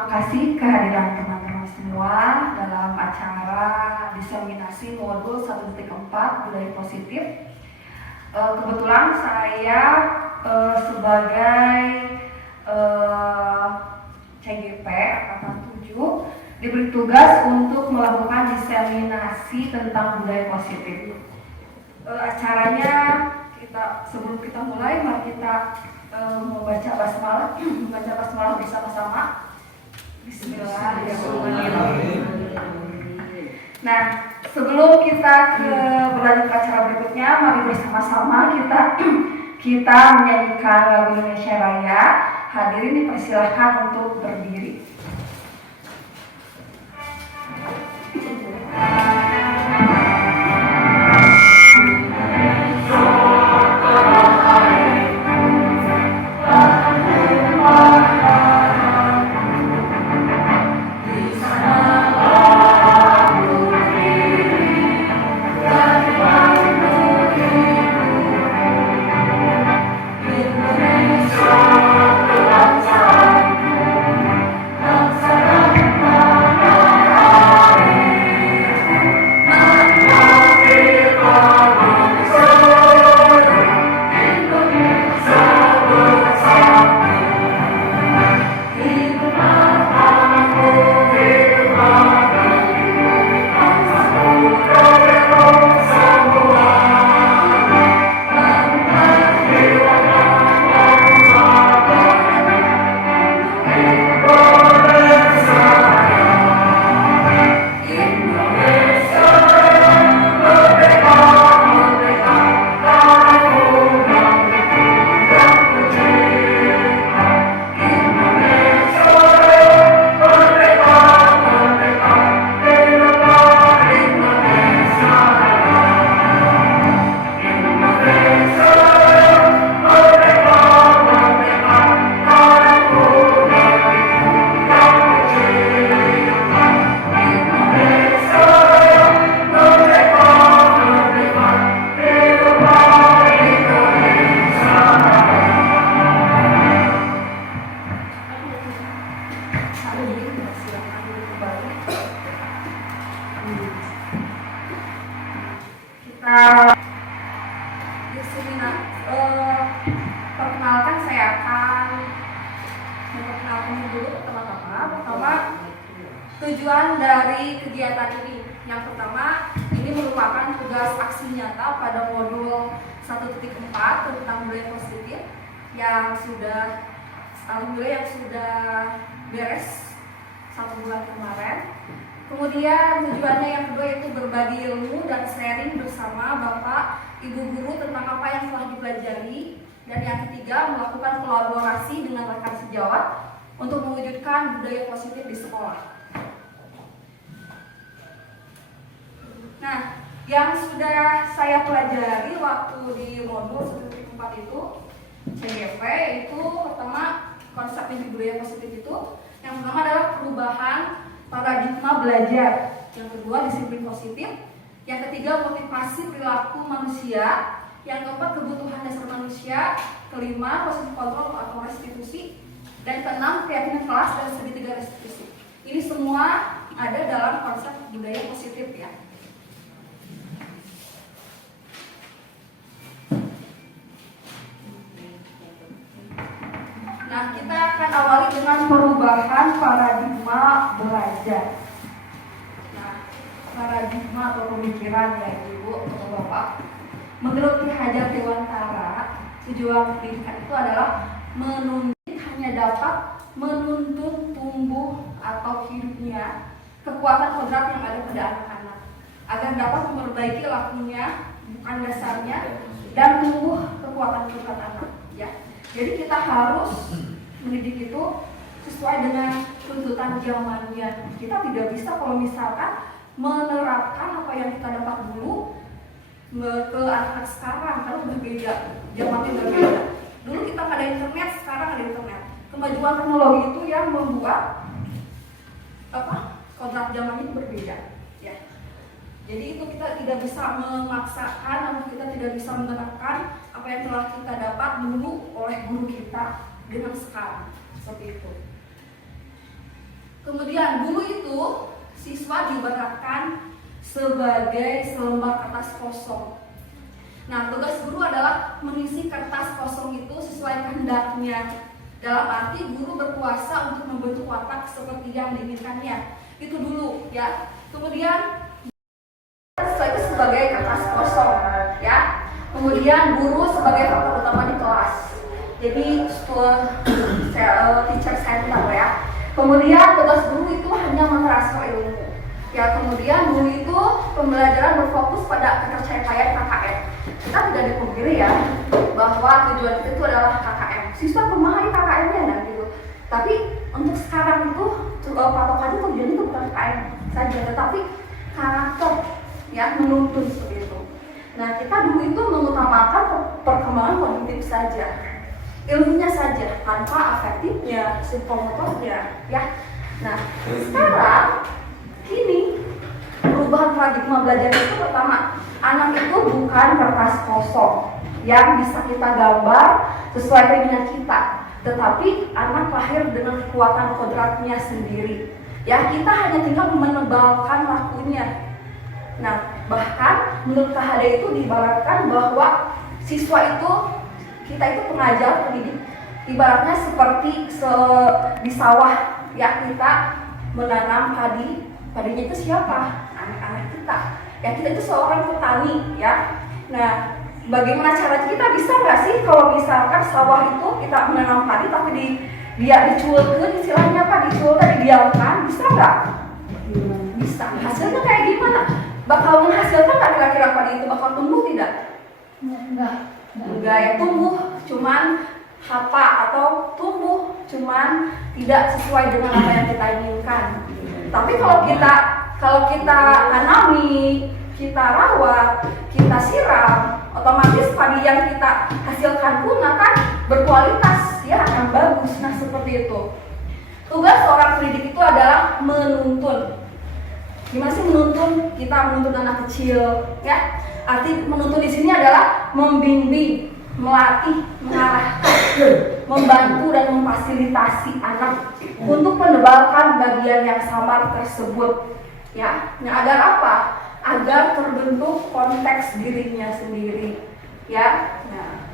Terima kasih kehadiran teman-teman semua dalam acara diseminasi modul 1.4 budaya positif. Kebetulan saya sebagai CGP Angkatan 7 diberi tugas untuk melakukan diseminasi tentang budaya positif. Acaranya sebelum kita mulai, mari kita membaca basmalah bersama-sama. Bismillahirrahmanirrahim. Nah, sebelum kita berlanjut ke acara berikutnya, mari bersama-sama kita menyanyikan lagu Indonesia Raya. Hadirin dipersilahkan untuk berdiri. Perkenalkan, saya akan memperkenalkan dulu teman-teman. Pertama, tujuan dari kegiatan ini. Yang pertama, ini merupakan tugas aksi nyata pada modul 1.4 tentang budaya positif yang sudah beres 1 bulan kemarin. Kemudian tujuannya yang kedua itu berbagi ilmu dan sharing bersama Bapak Ibu Guru tentang apa yang telah dipelajari. Dan yang ketiga, melakukan kolaborasi dengan rekan sejawat untuk mewujudkan budaya positif di sekolah. Nah, yang sudah saya pelajari waktu di modul 1.4 itu CGP itu pertama konsep budaya positif itu yang pertama adalah perubahan paradigma belajar, yang kedua disiplin positif, yang ketiga motivasi perilaku manusia, yang keempat kebutuhan dasar manusia, kelima proses kontrol atau restitusi, dan keenam keyakinan kelas dan segitiga restitusi. Ini semua ada dalam konsep budaya positif ya. Nah, kita akan awali dengan perubahan paradigma belajar. Nah, paradigma atau pemikiran ya Ibu atau Bapak. Menurut Ki Hajar Dewantara, tujuan pendidikan itu adalah hanya dapat menuntun tumbuh atau hidupnya kekuatan kodrat yang ada pada anak-anak agar dapat memperbaiki lakunya, bukan dasarnya, dan tumbuh kekuatan kodrat anak. Ya. Jadi kita harus mendidik itu sesuai dengan tuntutan zamannya. Kita tidak bisa kalau misalkan menerapkan apa yang kita dapat dulu ke anak sekarang, karena udah beda, zamannya udah beda. Dulu kita nggak ada internet, sekarang ada internet. Kemajuan teknologi itu yang membuat kodrat zamannya itu berbeda. Ya. Jadi itu kita tidak bisa memaksakan, atau kita tidak bisa menerapkan apa yang telah kita dapat dulu oleh guru kita dengan sekarang, seperti itu. Kemudian guru itu siswa diibaratkan sebagai selembar kertas kosong. Nah, tugas guru adalah mengisi kertas kosong itu sesuai kehendaknya. Dalam arti guru berkuasa untuk membentuk watak seperti yang diinginkannya. Itu dulu ya. Kemudian siswa itu sebagai kertas kosong ya. Kemudian guru sebagai faktor utama di kelas. Jadi teacher center ya. Kemudian tugas guru itu hanya mentransfer ilmu. Ya, kemudian guru itu pembelajaran berfokus pada ketercapaian KKM. Kita tidak dipungkiri ya bahwa tujuan itu adalah KKM. Siswa memahami KKM-nya dan gitu. Tapi untuk sekarang itu patokannya tujuannya itu bukan KKM saja, tetapi karakter ya menuntun seperti itu. Nah, kita dulu itu mengutamakan perkembangan kognitif saja, ilmunya saja, tanpa afektifnya, psikomotornya ya. Nah, sekarang kini perubahan paradigma belajar itu pertama, anak itu bukan kertas kosong yang bisa kita gambar sesuai keinginan kita, tetapi anak lahir dengan kekuatan kodratnya sendiri. Ya, kita hanya tinggal menebalkan lakunya. Nah, bahkan menurut KHD itu diibaratkan bahwa siswa itu, kita itu pengajar, pendidik, ibaratnya seperti di sawah ya, kita menanam padi. Padinya itu siapa? Anak-anak kita. Ya, kita itu seorang petani ya. Nah, bagaimana cara kita bisa nggak sih kalau misalkan sawah itu kita menanam padi tapi dia diculkan, istilahnya apa? Diculkan, didiamkan, bisa nggak? Bisa. Hasilnya kayak gimana? Bakal menghasilkan nggak kira-kira padi itu bakal tumbuh tidak? Enggak ya, tumbuh cuman hapa atau tumbuh cuman tidak sesuai dengan apa yang kita inginkan. Tapi kalau kita tanami, kita rawat, kita siram, otomatis padi yang kita hasilkan pun akan berkualitas, ya akan bagus. Nah, seperti itu. Tugas seorang pendidik itu adalah menuntun. Gimana sih menuntun? Kita menuntun anak kecil, ya. Arti menuntun di sini adalah membimbing, melatih, mengarahkan, membantu dan memfasilitasi anak untuk menebalkan bagian yang samar tersebut, ya. Nah, agar apa? Agar terbentuk konteks dirinya sendiri, ya. Nah,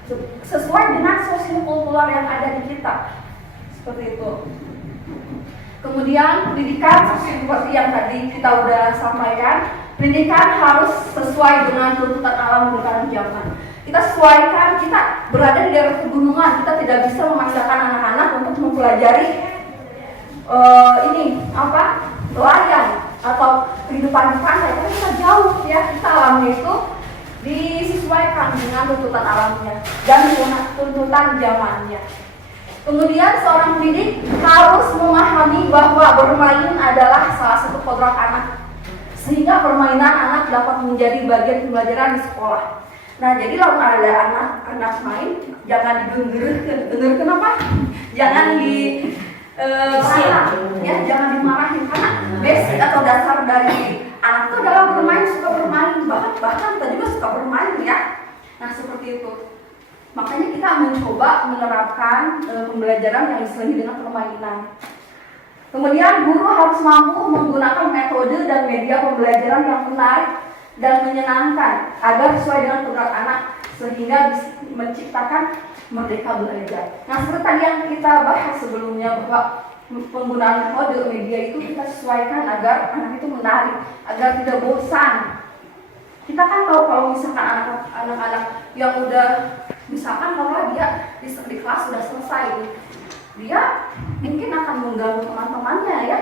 sesuai dengan sosiokultural yang ada di kita, seperti itu. Kemudian pendidikan seperti yang tadi kita udah sampaikan, pendidikan harus sesuai dengan tuntutan alam dan zaman. Kita sesuaikan, kita berada di daerah pegunungan, kita tidak bisa memaksakan anak-anak untuk mempelajari nelayan atau kehidupan di pantai, karena kita jauh ya, kita alamnya itu disesuaikan dengan tuntutan alamnya dan tuntutan zamannya. Kemudian seorang pendidik harus memahami bahwa bermain adalah salah satu kodrat anak, sehingga permainan anak dapat menjadi bagian pembelajaran di sekolah. Nah, jadi kalau ada anak main, jangan digenggerkan apa? Jangan jangan dimarahin, karena basic atau dasar dari anak itu adalah bermain, suka bermain, bahkan kita juga suka bermain ya. Nah, seperti itu. Makanya kita mencoba menerapkan pembelajaran yang diselingi dengan permainan. Kemudian guru harus mampu menggunakan metode dan media pembelajaran yang menarik dan menyenangkan agar sesuai dengan kodrat anak, sehingga bisa menciptakan merdeka belajar. Nah, seperti tadi yang kita bahas sebelumnya, bahwa penggunaan metode media itu kita sesuaikan agar anak itu menarik, agar tidak bosan. Kita kan tahu kalau misalkan anak-anak yang udah, misalkan kalau dia di kelas sudah selesai, dia mungkin akan mengganggu teman-temannya ya.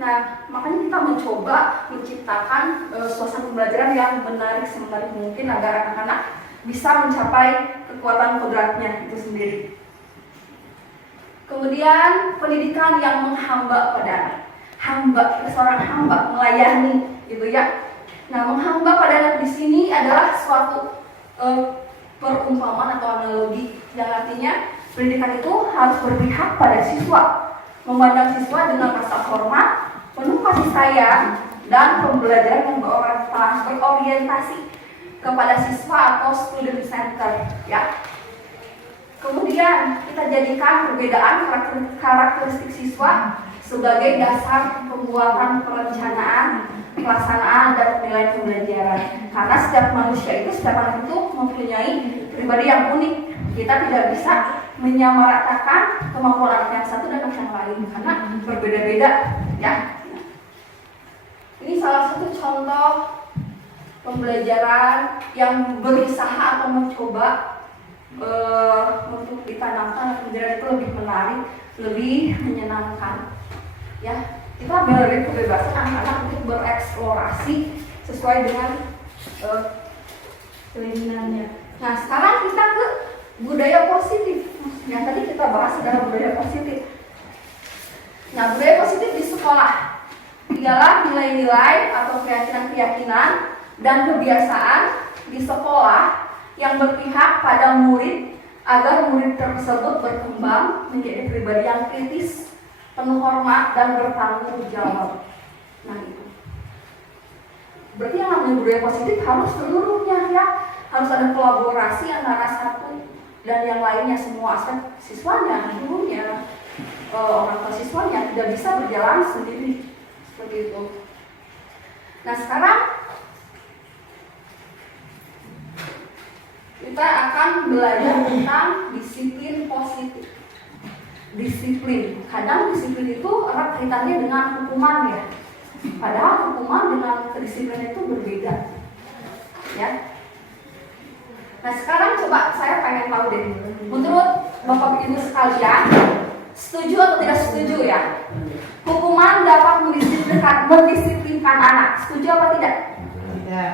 Nah, makanya kita mencoba menciptakan suasana pembelajaran yang menarik semenarik mungkin agar anak-anak bisa mencapai kekuatan kodratnya itu sendiri. Kemudian pendidikan yang menghamba pada anak, seorang hamba melayani, gitu ya. Nah, menghamba pada anak di sini adalah suatu perumpamaan atau analogi yang artinya pendidikan itu harus berpihak pada siswa, memandang siswa dengan rasa hormat, penuh kasih sayang, dan pembelajaran yang berorientasi kepada siswa atau student center, ya. Kemudian kita jadikan perbedaan karakteristik siswa sebagai dasar pembuatan perencanaan, pelaksanaan, dan penilaian pembelajaran. Karena setiap manusia itu, setiap anak itu mempunyai pribadi yang unik. Kita tidak bisa menyamaratakan kemampuan anak yang satu dan anak yang lain karena berbeda-beda, ya. Ini salah satu contoh pembelajaran yang berusaha atau mencoba untuk ditanamkan pembelajaran itu lebih menarik, lebih menyenangkan. Ya, kita beri kebebasan anak-anak untuk bereksplorasi sesuai dengan keinginannya. Nah, sekarang kita ke budaya positif. Yang tadi kita bahas adalah budaya positif. Nah, budaya positif di sekolah ialah nilai-nilai atau keyakinan-keyakinan dan kebiasaan di sekolah yang berpihak pada murid agar murid tersebut berkembang menjadi pribadi yang kritis, penuh hormat, dan bertanggung jawab. Nah, itu. Berarti yang namanya budaya positif harus seluruhnya, ya. Harus ada kolaborasi antara satu dan yang lainnya, semua aspek siswanya, gurunya, orang tua siswanya, tidak bisa berjalan sendiri seperti itu. Nah, sekarang kita akan belajar tentang disiplin positif. Disiplin, kadang disiplin itu erat kaitannya dengan hukuman, ya. Padahal hukuman dengan kedisiplinan itu berbeda, ya. Nah, sekarang coba saya pengen tahu deh, menurut Bapak Ibu sekalian, setuju atau tidak setuju, ya? Hukuman dapat mendisiplinkan anak, setuju apa tidak? Tidak.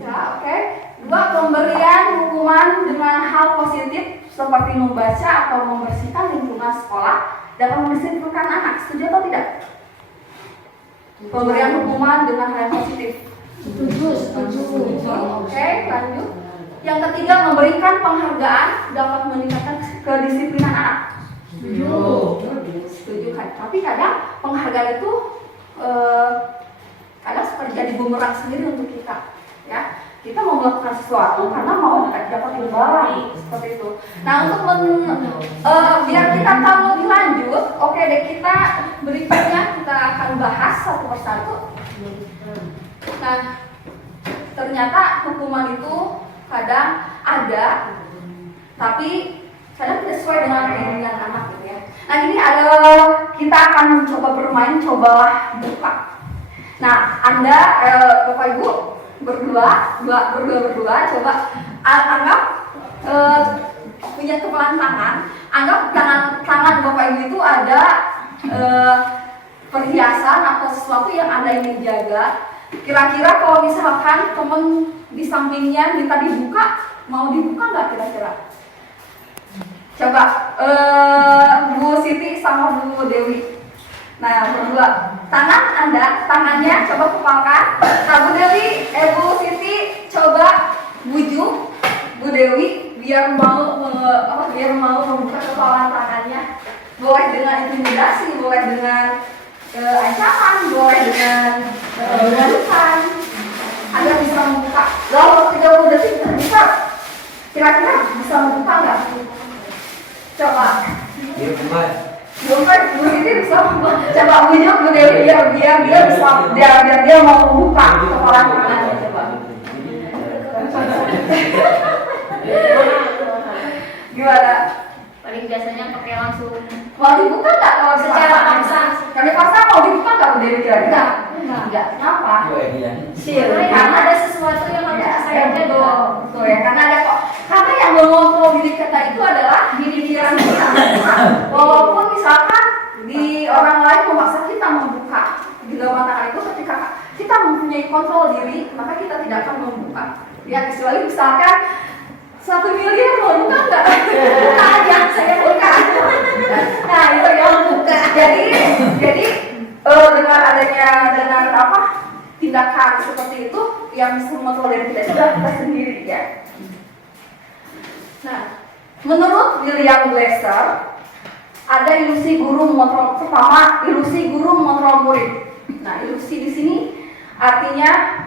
Ya, oke. Dua, pemberian hukuman dengan hal positif seperti membaca atau membersihkan lingkungan sekolah dapat mendisiplinkan anak, setuju atau tidak? Pemberian hukuman dengan hal yang positif. Setuju. Oke, lanjut. Yang ketiga, memberikan penghargaan dapat meningkatkan kedisiplinan anak. Setuju kan? Tapi kadang penghargaan itu kadang seperti jadi bumerang sendiri untuk kita, ya. Kita mau melakukan sesuatu karena mau dapat imbalan seperti itu. Nah, untuk biar kita tahu lebih lanjut, oke deh, kita berikutnya kita akan bahas satu persatu. Nah, ternyata hukuman itu kadang ada, tapi kadang tidak sesuai dengan keinginan anak, gitu ya. Nah, ini kita akan mencoba bermain, cobalah buka. Nah, Anda, Bapak Ibu, berdua, coba anggap punya kepelan tangan. Anggap tangan Bapak Ibu itu ada perhiasan atau sesuatu yang Anda ingin jaga. Kira-kira kalau misalkan teman di sampingnya minta dibuka, mau dibuka nggak kira-kira? Coba Bu Siti sama Bu Dewi. Nah, berdua, tangannya coba kepalkan. Nah, Bu Dewi, Bu Siti coba bujuk Bu Dewi biar mau membuka kepalan tangannya. Boleh dengan intimidasi, boleh dengan ancaman, boleh dengan bukan. Anda bisa membuka. Lalu 30 detik terbuka. Kira-kira bisa membuka nggak? Coba. Iya, Mbak. Bu Siti bisa coba bujuk Bu Dewi biar dia bisa biar dia mau membuka kepala tangannya, coba. Gimana? Paling biasanya pakai langsung Mau dibuka nggak kalau secara paksa? Kami paksa mau dibuka nggak Bu Dewi kira-kira? Enggak. Kenapa? Karena ada sesuatu yang harus saya jaga. Betul ya, karena ada kok. Karena yang mengontrol diri kita itu adalah diri kita. Walaupun misalkan di orang lain memaksa kita membuka di dalam tangan itu, ketika kita mempunyai kontrol diri, maka kita tidak akan membuka. Ya, kecuali misalkan 1 miliar mau buka nggak? Buka aja, saya buka. Nah, itu yang buka. Jadi dengan tindakan seperti itu yang mengontrol diri kita sudah kita sendiri, ya. Nah, menurut William Glasser, ada ilusi guru mengontrol. Pertama, ilusi guru mengontrol murid. Nah, ilusi di sini artinya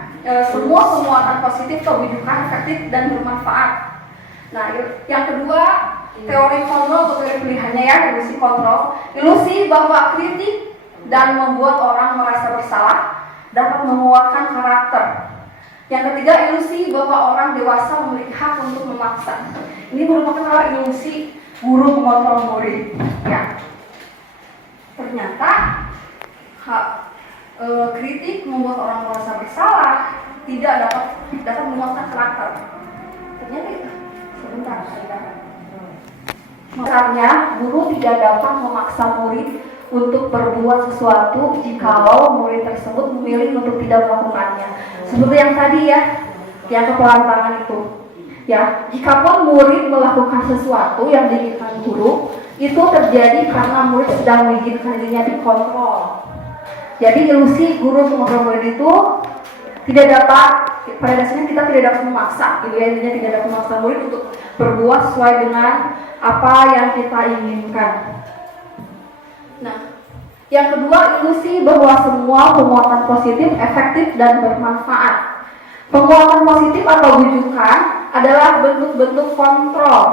semua positif, kebijakan efektif dan bermanfaat. Nah, yang kedua, teori kontrol atau teori pilihannya ya, ilusi kontrol. Ilusi bahwa kritik dan membuat orang merasa bersalah dapat menguatkan karakter. Yang ketiga, ilusi bahwa orang dewasa memiliki hak untuk memaksa. Ini merupakan ilusi guru mengontrol murid. Ya. Ternyata kritik membuat orang merasa bersalah tidak dapat menguatkan karakter. Ternyata itu. Sebentar. Makanya guru tidak dapat memaksa murid untuk berbuat sesuatu jikalau murid tersebut memilih untuk tidak melakukannya. Seperti yang tadi ya, yang kepelan tangan itu. Ya, jikapun murid melakukan sesuatu yang diinginkan guru, itu terjadi karena murid sedang mengizinkan dirinya dikontrol. Jadi ilusi guru mengontrol murid itu tidak dapat, pada dasarnya kita tidak dapat memaksa, gitu ya, intinya tidak dapat memaksa murid untuk berbuat sesuai dengan apa yang kita inginkan. Nah, yang kedua, ilusi bahwa semua penguatan positif efektif dan bermanfaat. Penguatan positif atau bujukan adalah bentuk-bentuk kontrol.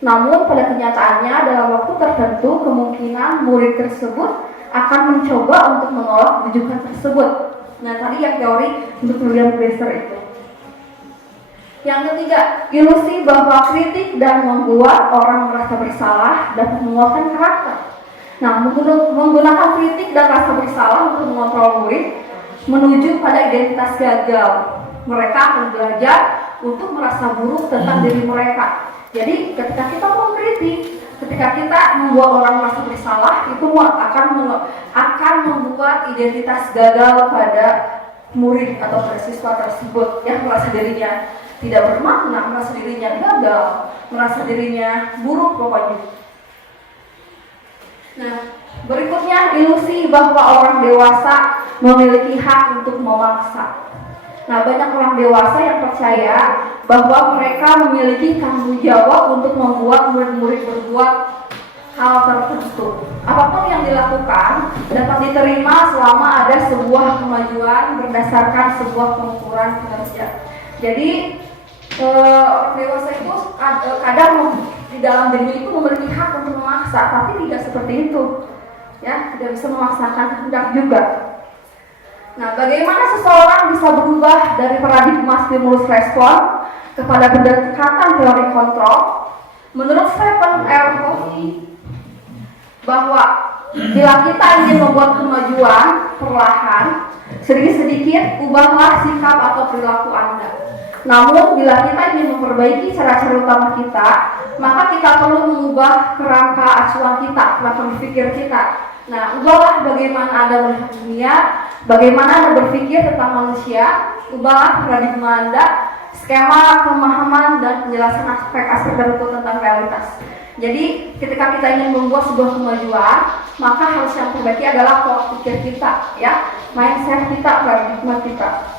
Namun pada kenyataannya dalam waktu tertentu kemungkinan murid tersebut akan mencoba untuk menolak bujukan tersebut. Nah, tadi yang teori untuk William Glasser itu. Yang ketiga, ilusi bahwa kritik dan membuat orang merasa bersalah dapat menguatkan karakter. Nah, menggunakan kritik dan rasa bersalah untuk mengontrol murid menuju pada identitas gagal. Mereka akan belajar untuk merasa buruk tentang diri mereka. Jadi, ketika kita mengkritik, ketika kita membuat orang merasa bersalah, itu akan membuat identitas gagal pada murid atau pada siswa tersebut yang merasa dirinya tidak bermakna, merasa dirinya gagal, merasa dirinya buruk pokoknya. Nah, berikutnya ilusi bahwa orang dewasa memiliki hak untuk memaksa. Nah, banyak orang dewasa yang percaya bahwa mereka memiliki tanggung jawab untuk membuat murid-murid berbuat hal tertentu. Apapun yang dilakukan dapat diterima selama ada sebuah kemajuan berdasarkan sebuah pengukuran kinerja. Jadi, orang dewasa itu kadang di dalam dirinya itu memiliki hak untuk memaksa, tapi tidak seperti itu. Ya, tidak bisa memaksakan kehendak juga. Nah, bagaimana seseorang bisa berubah dari paradigma stimulus respon kepada pendekatan teori kontrol? Menurut Stephen R. Covey, bahwa bila kita ingin membuat kemajuan perlahan, sedikit-sedikit ubahlah sikap atau perilaku Anda. Namun, bila kita ingin memperbaiki cara-cara utama kita, maka kita perlu mengubah kerangka acuan kita, kerangka berpikir kita. Nah, ubahlah bagaimana Anda melihat dunia, bagaimana Anda berpikir tentang manusia, ubahlah paradigma Anda, skema pemahaman dan penjelasan aspek-aspek tertentu tentang realitas. Jadi, ketika kita ingin membuat sebuah kemajuan, maka harus yang terbaik adalah pola pikir kita, ya, mindset kita, paradigma kita.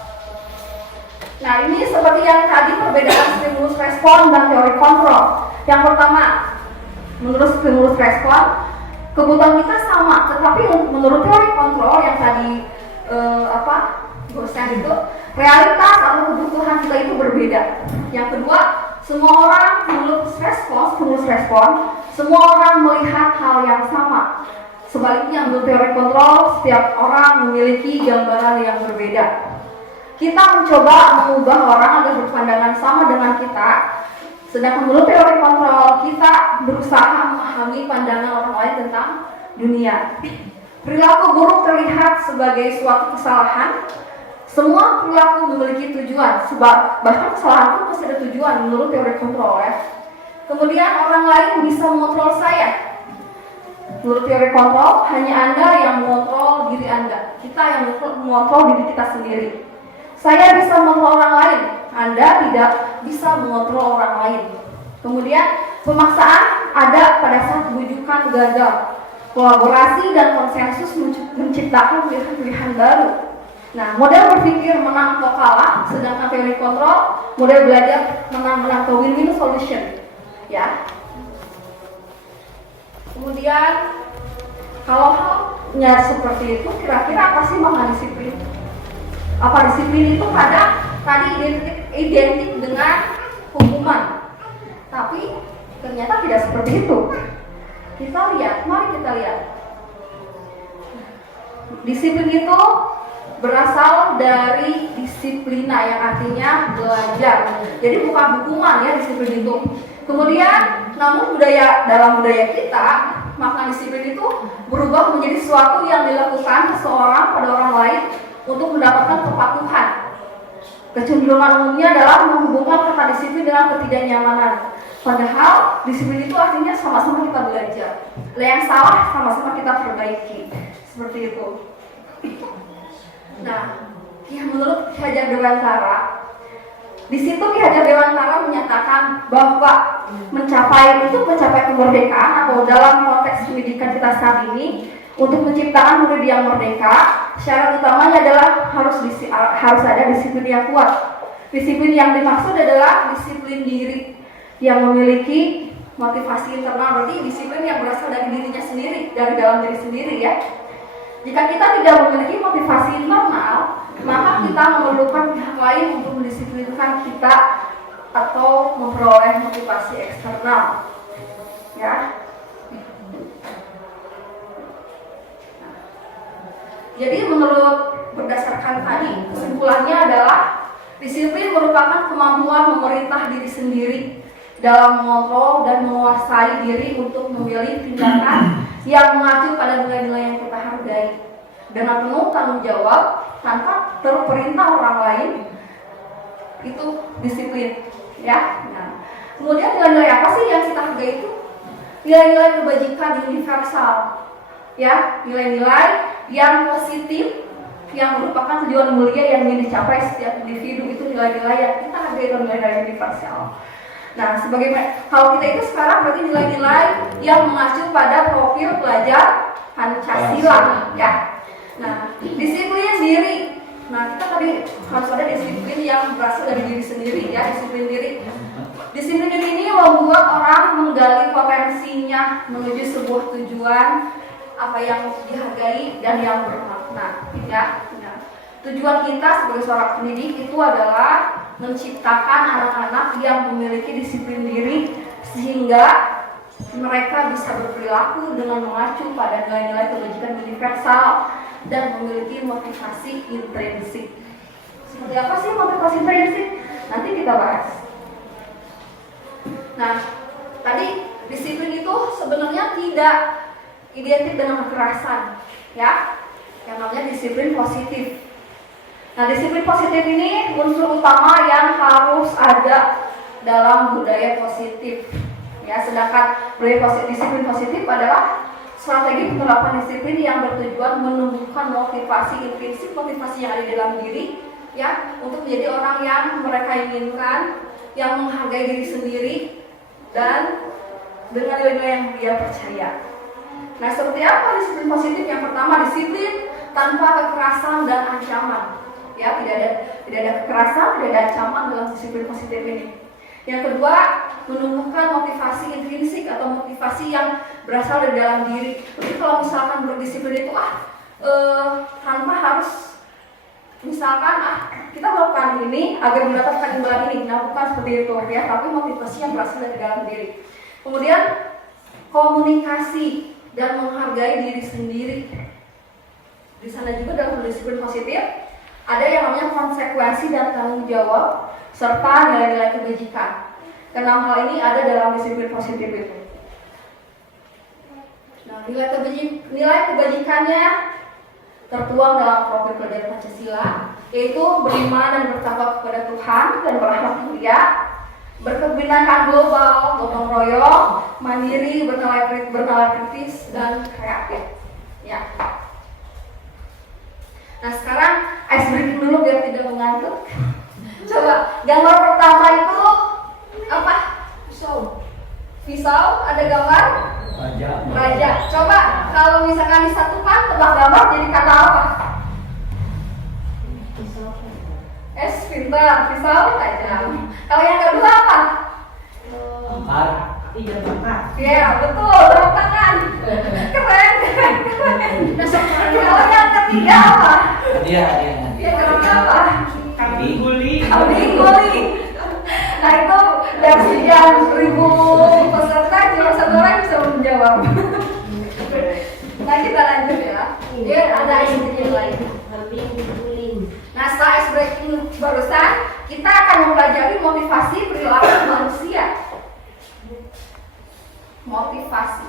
Nah, ini seperti yang tadi perbedaan stimulus respon dan teori kontrol. Yang pertama, menurut stimulus respon, kebutuhan kita sama, tetapi menurut teori kontrol yang tadi dosen itu, realitas atau kebutuhan kita itu berbeda. Yang kedua, semua orang menurut stimulus respon, semua orang melihat hal yang sama. Sebaliknya menurut teori kontrol, setiap orang memiliki gambaran yang berbeda. Kita mencoba mengubah orang agar berpandangan sama dengan kita, sedangkan menurut teori kontrol kita berusaha memahami pandangan orang lain tentang dunia. Perilaku buruk terlihat sebagai suatu kesalahan. Semua perilaku memiliki tujuan, bahkan kesalahan pun pasti ada tujuan menurut teori kontrol, ya. Kemudian orang lain bisa mengontrol saya. Menurut teori kontrol, hanya Anda yang mengontrol diri Anda. Kita yang mengontrol diri kita sendiri. Saya bisa mengontrol orang lain, Anda tidak bisa mengontrol orang lain. Kemudian pemaksaan ada pada saat bujukan gagal. Kolaborasi dan konsensus menciptakan pilihan-pilihan baru. Nah, model berpikir menang atau kalah, sedangkan teori kontrol model belajar menang-menang atau win-win solution. Ya. Kemudian kalau halnya seperti itu, kira-kira apa sih makna disiplin? Apa disiplin itu kadang tadi identik dengan hukuman, tapi Ternyata tidak seperti itu. Kita lihat, mari kita lihat. Disiplin itu berasal dari disiplina yang artinya belajar. Jadi bukan hukuman ya disiplin itu. Kemudian namun dalam budaya kita, makna disiplin itu berubah menjadi sesuatu yang dilakukan seseorang pada orang lain untuk mendapatkan kepatuhan. Kecenderungan umumnya adalah menghubungkan kata disiplin dengan ketidaknyamanan. Padahal disiplin itu artinya sama-sama kita belajar. Yang salah sama-sama kita perbaiki. Seperti itu. Nah, ya menurut Ki Hajar Dewantara, di situ Ki Hajar Dewantara menyatakan bahwa mencapai kemerdekaan atau dalam konteks pendidikan kita saat ini untuk menciptakan murid yang merdeka, syarat utamanya adalah harus ada disiplin yang kuat. Disiplin yang dimaksud adalah disiplin diri yang memiliki motivasi internal, berarti disiplin yang berasal dari dirinya sendiri, dari dalam diri sendiri ya. Jika kita tidak memiliki motivasi internal, maka kita memerlukan pihak lain untuk mendisiplinkan kita atau memperoleh motivasi eksternal. Ya. Jadi berdasarkan tadi, kesimpulannya adalah disiplin merupakan kemampuan memerintah diri sendiri dalam mengontrol dan menguasai diri untuk memilih tindakan yang mengacu pada nilai-nilai yang kita hargai dengan penuh tanggung jawab tanpa terperintah orang lain. Itu disiplin ya. Nah, kemudian nilai-nilai apa sih yang kita hargai itu? Nilai-nilai kebajikan universal ya, nilai-nilai yang positif yang merupakan tujuan mulia yang ingin dicapai setiap individu. Itu nilai-nilai yang kita hargai, nilai-nilai universal. Nah, kalau kita itu sekarang berarti nilai-nilai yang mengacu pada profil pelajar Pancasila ya. Nah, disiplin diri. Nah, kita tadi harus ada disiplin yang berasal dari diri sendiri ya, disiplin diri. Disiplin diri ini membuat orang menggali potensinya menuju sebuah tujuan apa yang dihargai dan yang bermakna ya. Nah, tujuan kita sebagai seorang pendidik itu adalah menciptakan anak-anak yang memiliki disiplin diri sehingga mereka bisa berperilaku dengan mengacu pada nilai-nilai kebajikan universal dan memiliki motivasi intrinsik. Seperti apa sih motivasi intrinsik? Nanti kita bahas. Nah, tadi disiplin itu sebenarnya tidak identik dengan kekerasan, ya. Yang namanya disiplin positif. Nah, disiplin positif ini unsur utama yang harus ada dalam budaya positif. Ya, sedangkan disiplin positif adalah strategi penerapan disiplin yang bertujuan menumbuhkan motivasi intrinsik, motivasi yang ada di dalam diri, ya, untuk menjadi orang yang mereka inginkan, yang menghargai diri sendiri dan dengan nilai-nilai yang dia percaya. Nah, seperti apa disiplin positif? Yang pertama, disiplin tanpa kekerasan dan ancaman. Ya, tidak ada kekerasan, tidak ada ancaman dalam disiplin positif ini. Yang kedua, menumbuhkan motivasi intrinsik atau motivasi yang berasal dari dalam diri. Jadi kalau misalkan berdisiplin itu tanpa harus misalkan kita melakukan ini agar mendapatkan imbalan ini, nah bukan seperti itu ya, tapi motivasi yang berasal dari dalam diri. Kemudian komunikasi dan menghargai diri sendiri. Di sana juga dalam disiplin positif ada yang namanya konsekuensi dan tanggung jawab serta nilai-nilai kebajikan. Keenam hal ini ada dalam disiplin positif itu. Nah, nilai kebajikannya tertuang dalam profil pelajar Pancasila, yaitu beriman dan bertakwa kepada Tuhan dan berakhlak mulia, berkebinekaan global, gotong royong, mandiri, bernalar kritis dan kreatif. Ya. Nah, sekarang ice breaking dulu biar tidak mengantuk. Coba gambar pertama itu apa? Pisau. Ada gambar raja. Coba kalau misalkan disatukan tebak gambar jadi kata apa? Pintar. Pisau raja. Kalau yang kedua apa? Iya, betul. Tepuk tangan. Keren. Kalau yang ketiga apa? Yang ketiga apa? Kambing guling. Nah, itu dari sekian ribu peserta jawab. Nah kita lanjut ya. Dia ada intinya lain. Nah setelah ice breaking barusan, kita akan mempelajari motivasi perilaku manusia. Motivasi.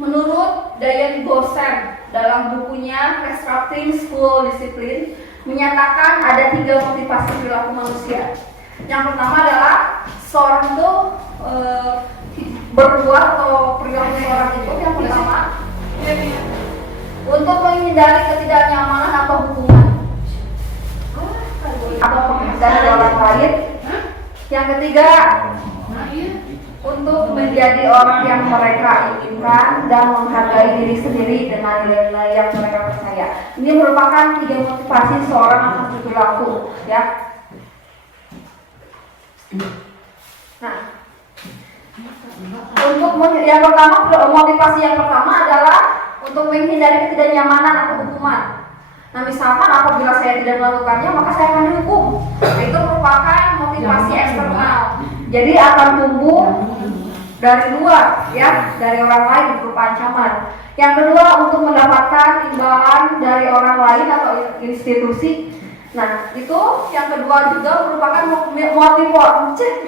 Menurut Diane Bossan dalam bukunya Restructuring School Discipline menyatakan ada 3 motivasi perilaku manusia. Yang pertama adalah seorang itu berbuat atau perilaku seorang itu yang pertama untuk menghindari ketidaknyamanan atau hukuman atau pekerjaan dari orang lain. Yang ketiga untuk menjadi orang yang mereka inginkan dan menghargai diri sendiri dengan nilai-nilai yang mereka percaya. Ini merupakan 3 motivasi seorang akan berperilaku, ya. Nah, untuk yang pertama, motivasi yang pertama adalah untuk menghindari ketidaknyamanan atau hukuman. Nah, misalkan apabila saya tidak melakukannya, maka saya akan dihukum. Nah, itu merupakan motivasi eksternal. Jadi akan tumbuh dari luar, ya, dari orang lain berupa ancaman. Yang kedua, untuk mendapatkan imbalan dari orang lain atau institusi. Nah, itu yang kedua juga merupakan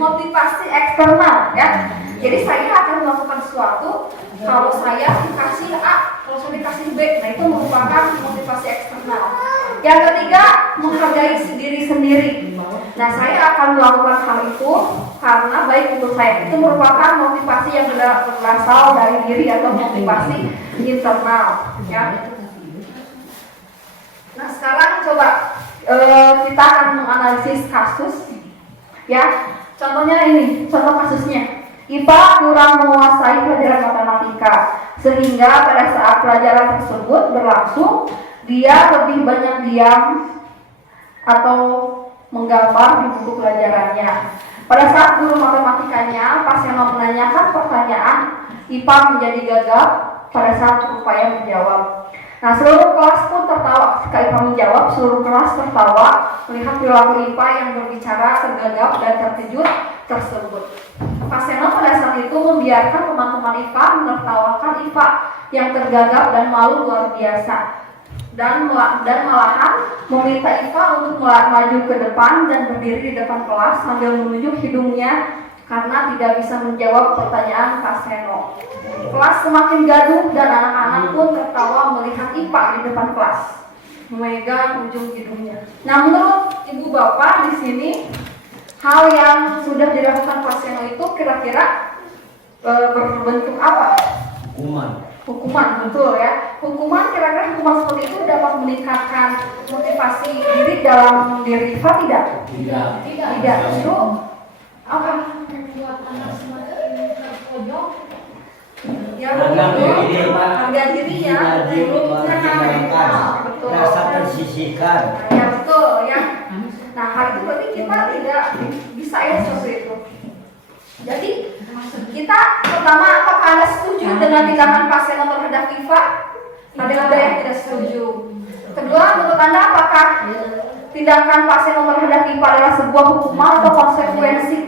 motivasi eksternal, ya. Jadi saya akan melakukan sesuatu kalau saya dikasih A, kalau saya dikasih B. Nah, itu merupakan motivasi eksternal. Yang ketiga, menghargai diri sendiri. Nah, saya akan melakukan hal itu karena baik untuk saya. Itu merupakan motivasi yang berasal dari diri atau motivasi internal, ya. Nah, sekarang coba kita akan menganalisis kasus, ya. Contohnya ini, contoh kasusnya. IPA kurang menguasai pelajaran matematika, sehingga pada saat pelajaran tersebut berlangsung, dia lebih banyak diam atau menggambar di buku pelajarannya. Pada saat guru matematikanya pas yang menanyakan pertanyaan, IPA menjadi gagap pada saat berupaya menjawab. Nah, seluruh kelas pun tertawa ketika IPA menjawab. Seluruh kelas tertawa melihat perilaku IPA yang berbicara tergagap dan terkejut tersebut. Pak Seno pada saat itu membiarkan teman-teman IPA menertawakan IPA yang tergagap dan malu luar biasa. Dan malahan meminta IPA untuk maju ke depan dan berdiri di depan kelas sambil menunjuk hidungnya karena tidak bisa menjawab pertanyaan Pak Seno. Kelas semakin gaduh dan anak-anak pun tertawa melihat IPA di depan kelas memegang ujung hidungnya. Nah, menurut ibu bapak di sini, hal yang sudah dilakukan Pak Seno itu kira-kira berbentuk apa? Hukuman, betul ya. Kira-kira hukuman seperti itu dapat meningkatkan motivasi diri dalam diri IPA tidak? Tidak. Itu apa? Membuat anak semakin terpojok. Ya, harga dirinya betul. Rasa tersisihkan. Ya, betul ya. Nah, hal itu berarti kita tidak bisa ya seperti itu. Jadi kita pertama, apakah Anda setuju dengan tindakan Pak Seno terhadap IPA? Ada yang tidak setuju. Kedua, menurut Anda apakah tindakan Pak Seno terhadap IPA adalah sebuah hukuman atau konsekuensi?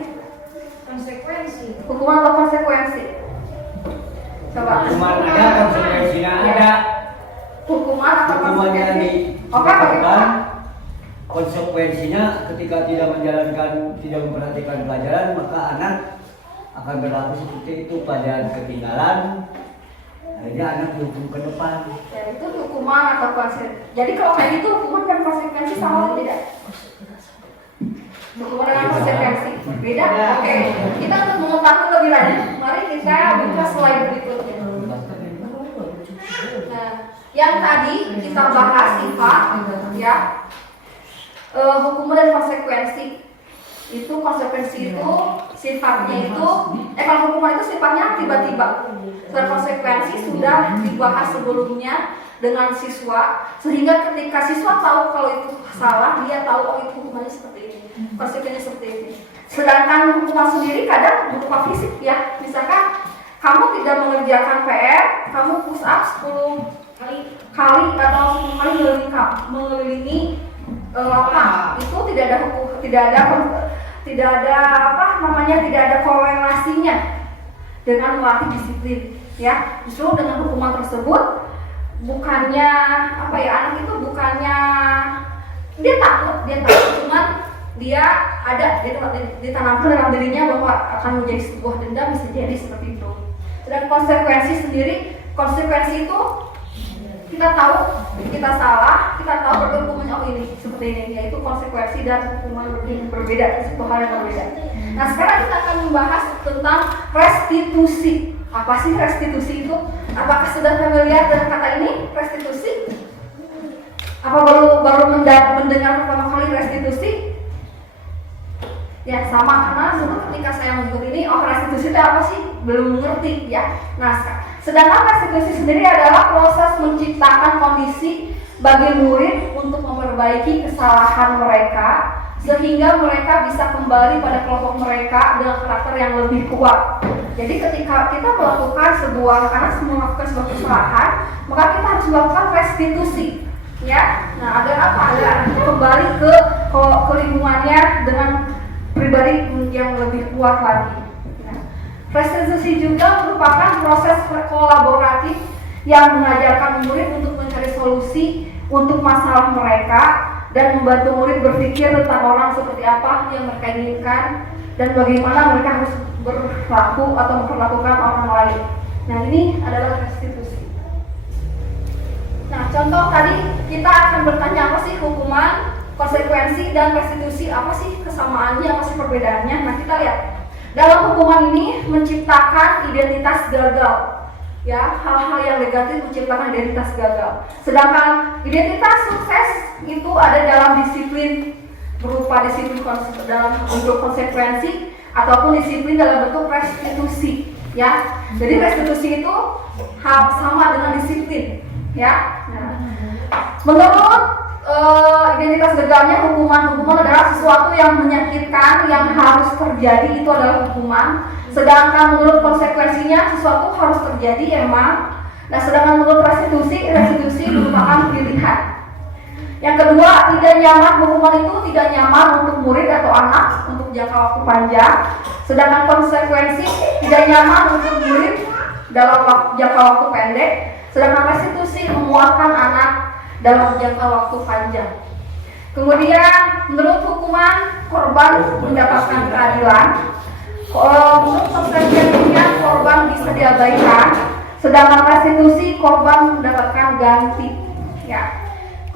Hukuman atau konsekuensi? Coba. Hukuman ada, konsekuensinya ada. Hukuman atau konsekuensi? Oke, bagaimana? Konsekuensinya ketika tidak memperhatikan pelajaran, maka anak akan berlaku seperti itu, pelajaran ketinggalan, akhirnya anak dihukum ke depan. Ya, itu hukuman atau konsekuensi. Jadi kalau kayak gitu hukuman dan konsekuensi sama atau tidak? Hukuman dengan konsekuensi beda? Oke. Kita untuk mengetahui lebih lanjut, mari kita buka slide berikutnya. Nah, yang tadi kita bahas IPA, ya. Hukuman dan konsekuensi itu, konsekuensi itu sifatnya itu kalau hukuman itu sifatnya tiba-tiba, dan konsekuensi sudah dibahas sebelumnya dengan siswa, sehingga ketika siswa tahu kalau itu salah, dia tahu oh itu hukumannya seperti ini, konsekuensinya seperti ini. Sedangkan hukuman sendiri kadang berupa fisik, ya. Misalkan kamu tidak mengerjakan PR, kamu push up 10 kali atau 10 kali mengelilingi lapang, itu tidak ada korelasinya dengan melatih disiplin. ya. Justru dengan hukuman tersebut bukannya apa ya, anak itu bukannya dia takut, cuman dia ada ditanamkan dalam dirinya bahwa akan menjadi sebuah dendam, bisa jadi seperti itu. Dan konsekuensi itu kita tahu kita salah, kita tahu berhukuman ini seperti ini, yaitu konsekuensi dan hukuman berbeda, sebuah hal yang berbeda. Nah, sekarang kita akan membahas tentang restitusi. Apa sih restitusi itu? Apakah sudah familiar dengan kata ini, restitusi? Apa baru mendengar pertama kali restitusi? Ya, sama, karena dulu ketika saya mengikuti ini, restitusi itu apa sih? Belum mengerti ya. Nah, sedangkan restitusi sendiri adalah proses menciptakan kondisi bagi murid untuk memperbaiki kesalahan mereka sehingga mereka bisa kembali pada kelompok mereka dengan karakter yang lebih kuat. Jadi ketika kita melakukan melakukan sebuah kesalahan, maka kita harus melakukan restitusi, ya. Nah, agar apa? Agar kita kembali ke lingkungannya dengan pribadi yang lebih kuat lagi. Nah, restitusi juga merupakan proses kolaboratif yang mengajarkan murid untuk mencari solusi untuk masalah mereka dan membantu murid berpikir tentang orang seperti apa yang mereka inginkan dan bagaimana mereka harus berlaku atau memperlakukan orang lain. Nah, ini adalah restitusi. Nah, contoh tadi kita akan bertanya apa sih hukuman, konsekuensi, dan restitusi, apa sih kesamaannya, apa sih perbedaannya. Nah, kita lihat dalam hukuman ini menciptakan identitas gagal, ya, hal-hal yang negatif menciptakan identitas gagal. Sedangkan identitas sukses itu ada dalam disiplin, berupa disiplin dalam bentuk konsekuensi ataupun disiplin dalam bentuk restitusi, ya. Jadi restitusi itu sama dengan disiplin, ya. Nah, menurut identitas gagalnya, hukuman adalah sesuatu yang menyakitkan yang harus terjadi, itu adalah hukuman. Sedangkan menurut konsekuensinya sesuatu harus terjadi emang. Nah, sedangkan menurut restitusi merupakan pilihan. Yang kedua, tidak nyaman, hukuman itu tidak nyaman untuk murid atau anak untuk jangka waktu panjang. Sedangkan konsekuensi tidak nyaman untuk murid dalam jangka waktu pendek. Sedangkan restitusi menguatkan anak dalam jangka waktu panjang. Kemudian menurut hukuman, korban mendapatkan keadilan. Menurut konsekuensinya korban bisa diabaikan. Sedangkan restitusi korban mendapatkan ganti, ya.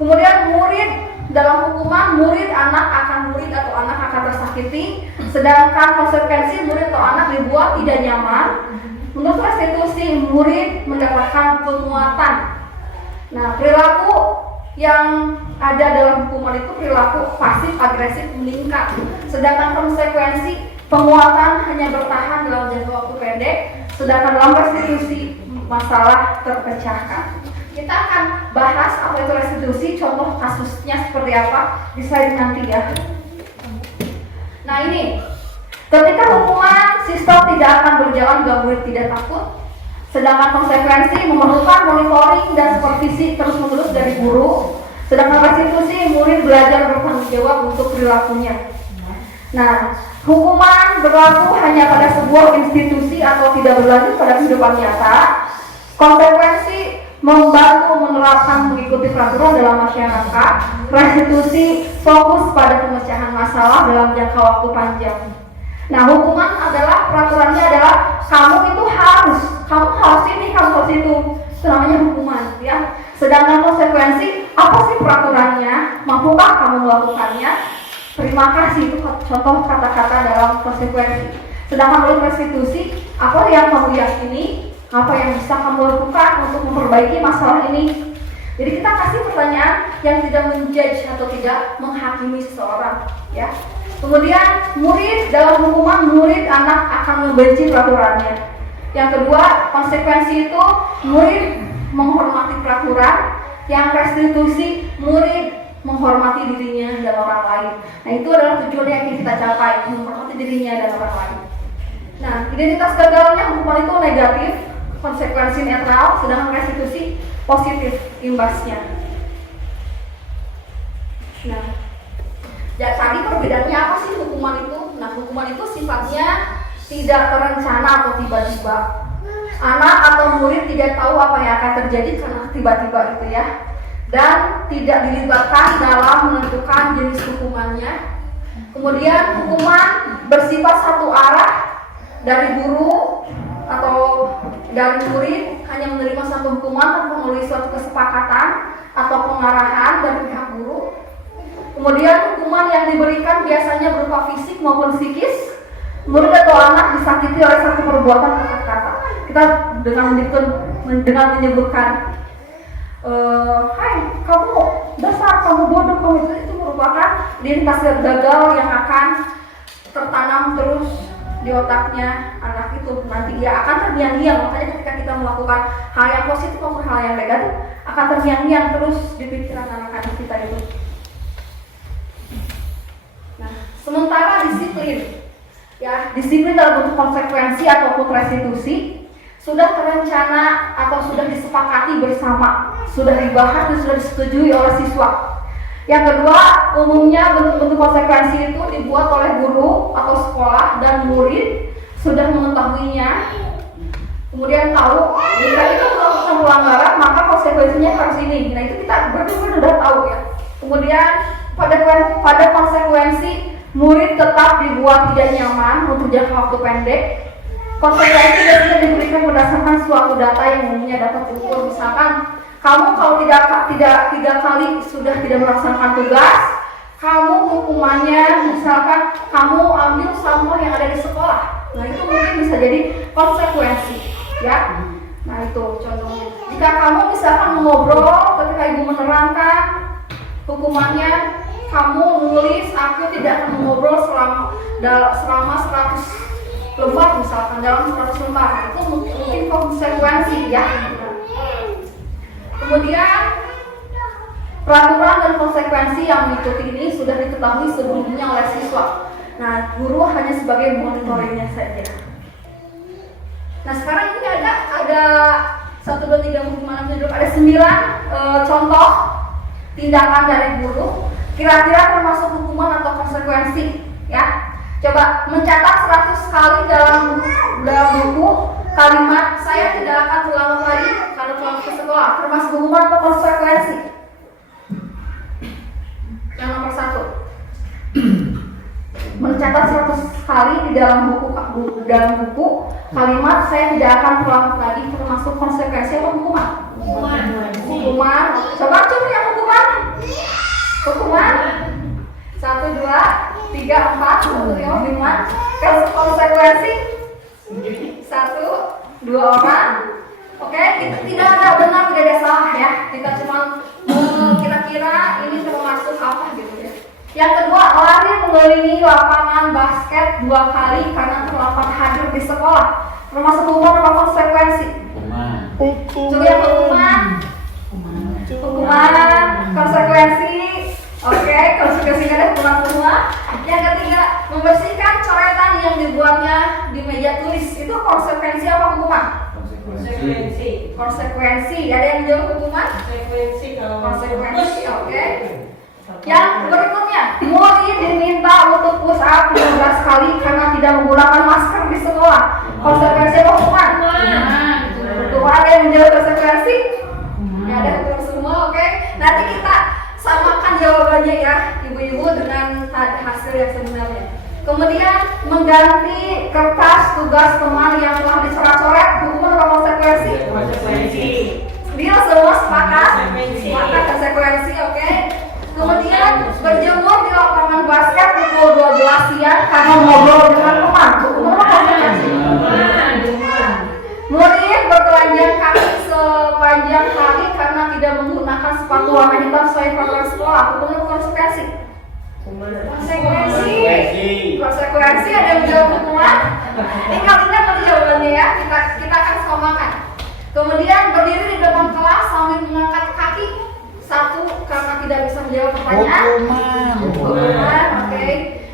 Kemudian murid dalam hukuman, murid atau anak akan tersakiti. Sedangkan konsekuensi murid atau anak dibuat tidak nyaman. Menurut restitusi murid mendapatkan penguatan. Nah, perilaku yang ada dalam hukuman itu perilaku pasif agresif meningkat. Sedangkan konsekuensi penguatan hanya bertahan dalam jangka waktu pendek. Sedangkan dalam restitusi masalah terpecahkan. Kita akan bahas apa itu restitusi, contoh kasusnya seperti apa di slide nanti ya. Nah, ini ketika hukuman sistem tidak akan berjalan jika murid tidak takut. Sedangkan konsekuensi memerlukan monitoring dan supervisi terus-menerus dari guru. Sedangkan restitusi murid belajar bertanggung jawab untuk perilakunya. Nah, hukuman berlaku hanya pada sebuah institusi atau tidak berlanjut pada kehidupan nyata. Konsekuensi membantu menerapkan mengikuti peraturan dalam masyarakat. Restitusi fokus pada pemecahan masalah dalam jangka waktu panjang. Nah, hukuman adalah peraturannya adalah kamu harus ini, kamu harus itu. Itu namanya hukuman, ya. Sedangkan konsekuensi, apa sih peraturannya? Mampukah kamu melakukannya? Terima kasih, itu contoh kata-kata dalam konsekuensi. Sedangkan menurut restitusi, apa yang kamu yakini, apa yang bisa kamu lakukan untuk memperbaiki masalah ini. Jadi kita kasih pertanyaan yang tidak menjudge atau tidak menghakimi seseorang, ya. Kemudian murid dalam hukuman, murid anak akan membenci peraturannya. Yang kedua, konsekuensi itu murid menghormati peraturan. Yang restitusi, murid menghormati dirinya dan orang lain. Nah, itu adalah tujuan yang ingin kita capai, menghormati dirinya dan orang lain. Nah, identitas gagalnya hukuman itu negatif, konsekuensi netral, sedangkan restitusi positif imbasnya. Nah, tadi perbedaannya apa sih hukuman itu? Nah, hukuman itu sifatnya tidak terencana atau tiba-tiba. anak atau murid tidak tahu apa yang akan terjadi karena tiba-tiba itu ya, dan tidak dilibatkan dalam menentukan jenis hukumannya. Kemudian hukuman bersifat satu arah dari guru atau dari murid, hanya menerima satu hukuman tanpa melalui suatu kesepakatan atau pengarahan dari pihak guru. Kemudian hukuman yang diberikan biasanya berupa fisik maupun psikis. Murid atau anak disakiti oleh satu perbuatan atau kata. Kita dengan menyebutkan, hai kamu dasar, kamu bodoh, kamu itu merupakan identitas gagal yang akan tertanam terus di otaknya anak itu. Nanti dia akan terngiang-ngiang. Makanya ketika kita melakukan hal yang positif maupun hal yang negatif, akan terngiang-ngiang terus di pikiran anak-anak kita itu. Nah, sementara disiplin, ya, disiplin dalam bentuk konsekuensi ataupun restitusi sudah terencana atau sudah disepakati bersama, sudah dibahas dan sudah disetujui oleh siswa. Yang kedua, umumnya bentuk-bentuk konsekuensi itu dibuat oleh guru atau sekolah dan murid sudah mengetahuinya. Kemudian tahu jika itu melakukan pelanggaran maka konsekuensinya harus ini. Nah, itu kita benar-benar sudah tahu ya. Kemudian pada konsekuensi murid tetap dibuat tidak nyaman untuk jangka waktu pendek. Konsekuensi biasanya diberikan berdasarkan suatu data yang umumnya dapat diukur. Misalkan kamu kalau tidak 3 kali sudah tidak melaksanakan tugas, kamu hukumannya misalkan kamu ambil sampah yang ada di sekolah. Nah, itu mungkin bisa jadi konsekuensi, ya. Nah, itu contohnya. Jika kamu misalkan mengobrol ketika ibu menerangkan, hukumannya kamu nulis aku tidak akan mengobrol selama 100 lembar misalkan, dalam 100 lembar. Nah, itu mungkin konsekuensi, ya. Kemudian peraturan dan konsekuensi yang mengikuti ini sudah diketahui sebelumnya oleh siswa. Nah, guru hanya sebagai monitoringnya saja. Nah, sekarang ini ada 1, 2, 3, 4, 5, 6, 7, ada 9 contoh tindakan dari guru. Kira-kira termasuk hukuman atau konsekuensi, ya. Coba mencatat 100 kali dalam buku kalimat saya tidak akan terulang lagi karena pulang ke sekolah, termasuk hukuman atau konsekuensi. Yang nomor 1, mencatat 100 kali di dalam buku kalimat saya tidak akan terulang lagi, termasuk konsekuensi atau hukuman. Hukuman. Coba yang hukuman. 1, 2, 3, 4, 5. Konsekuensi 1, 2 orang. Oke, kita tidak ada benar, tidak ada salah ya. Kita cuma kira-kira ini termasuk apa gitu ya. Yang kedua, lari mengelilingi lapangan basket 2 kali karena terlambat hadir di sekolah. Termasuk hukuman atau konsekuensi? Coba yang hukuman, konsekuensi. Oke, konsekuensinya ada hukuman semua. Yang ketiga, membersihkan coretan yang dibuatnya di meja tulis. Itu konsekuensi apa hukuman? Konsekuensi. Ada yang jawab hukuman? Konsekuensi. Oke. Yang berikutnya, murid diminta untuk push up 15 kali karena tidak menggunakan masker di sekolah. Konsekuensi apa hukuman? Hukuman. Ada yang menjawab konsekuensi? Ya, ada hukuman semua. Oke. Nanti kita samakan jawabannya ya, ibu-ibu, dengan hasil yang sebenarnya. Kemudian mengganti kertas tugas teman yang telah dicoret-coret, hukuman atau konsekuensi? Dia semua sepakat? Sepakat konsekuensi, oke. Kemudian berjemur di lapangan basket pukul 12 siang karena ngobrol dengan teman, hukuman atau konsekuensi? Murid bertelanjang kaki sepanjang hari karena tidak menggunakan sepatu warna hitam sesuai peraturan sekolah, hukuman atau konsekuensi? Konsekuensi. Ada yang jawab hukuman? Ingat nanti jawabannya ya. Kita akan samakan. Kemudian berdiri di depan kelas sambil mengangkat kaki 1 karena tidak bisa menjawab pertanyaan. Hukuman. Oke.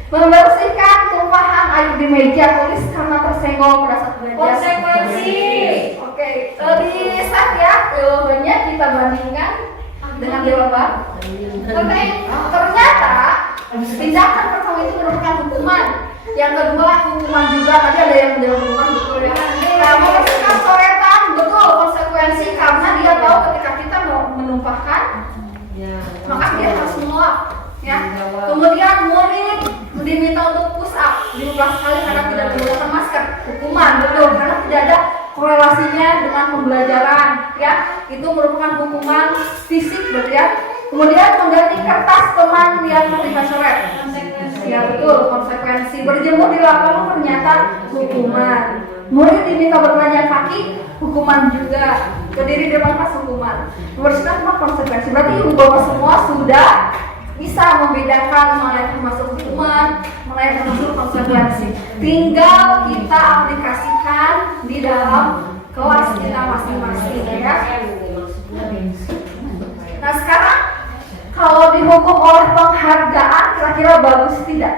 Membersihkan tumpahan air di meja tulis karena tersenggol pada saat belajar. Konsekuensi. Oke. Lebih sah ya jawabannya kita bandingkan dengan jawaban. Oke. Ternyata tindakan pertama itu merupakan hukuman. Yang kedua hukuman juga, tadi ada yang menjawab hukuman, betul ya. Nah, membersihkan coretan ketika kita mau menumpahkan, Ya. maka dia harus menolak. Ya. Kemudian murid diminta untuk push up 15 kali karena tidak menggunakan masker. Hukuman, betul, karena tidak ada korelasinya dengan pembelajaran. Ya, itu merupakan hukuman fisik, berarti ya. Kemudian mengganti kertas teman yang ketika coret. Ya betul, konsekuensi. Berjemur di lapangan ternyata hukuman. Murid diminta bertelanjang kaki, hukuman juga. Berdiri di depan kelas, hukuman. Bersikap konsekuensi. Berarti ibu bapak semua sudah bisa membedakan mana yang termasuk hukuman, mana yang termasuk konsekuensi. Tinggal kita aplikasikan di dalam kelas kita masing-masing, ya. Nah sekarang kalau dihukum oleh penghargaan, kira-kira bagus tidak?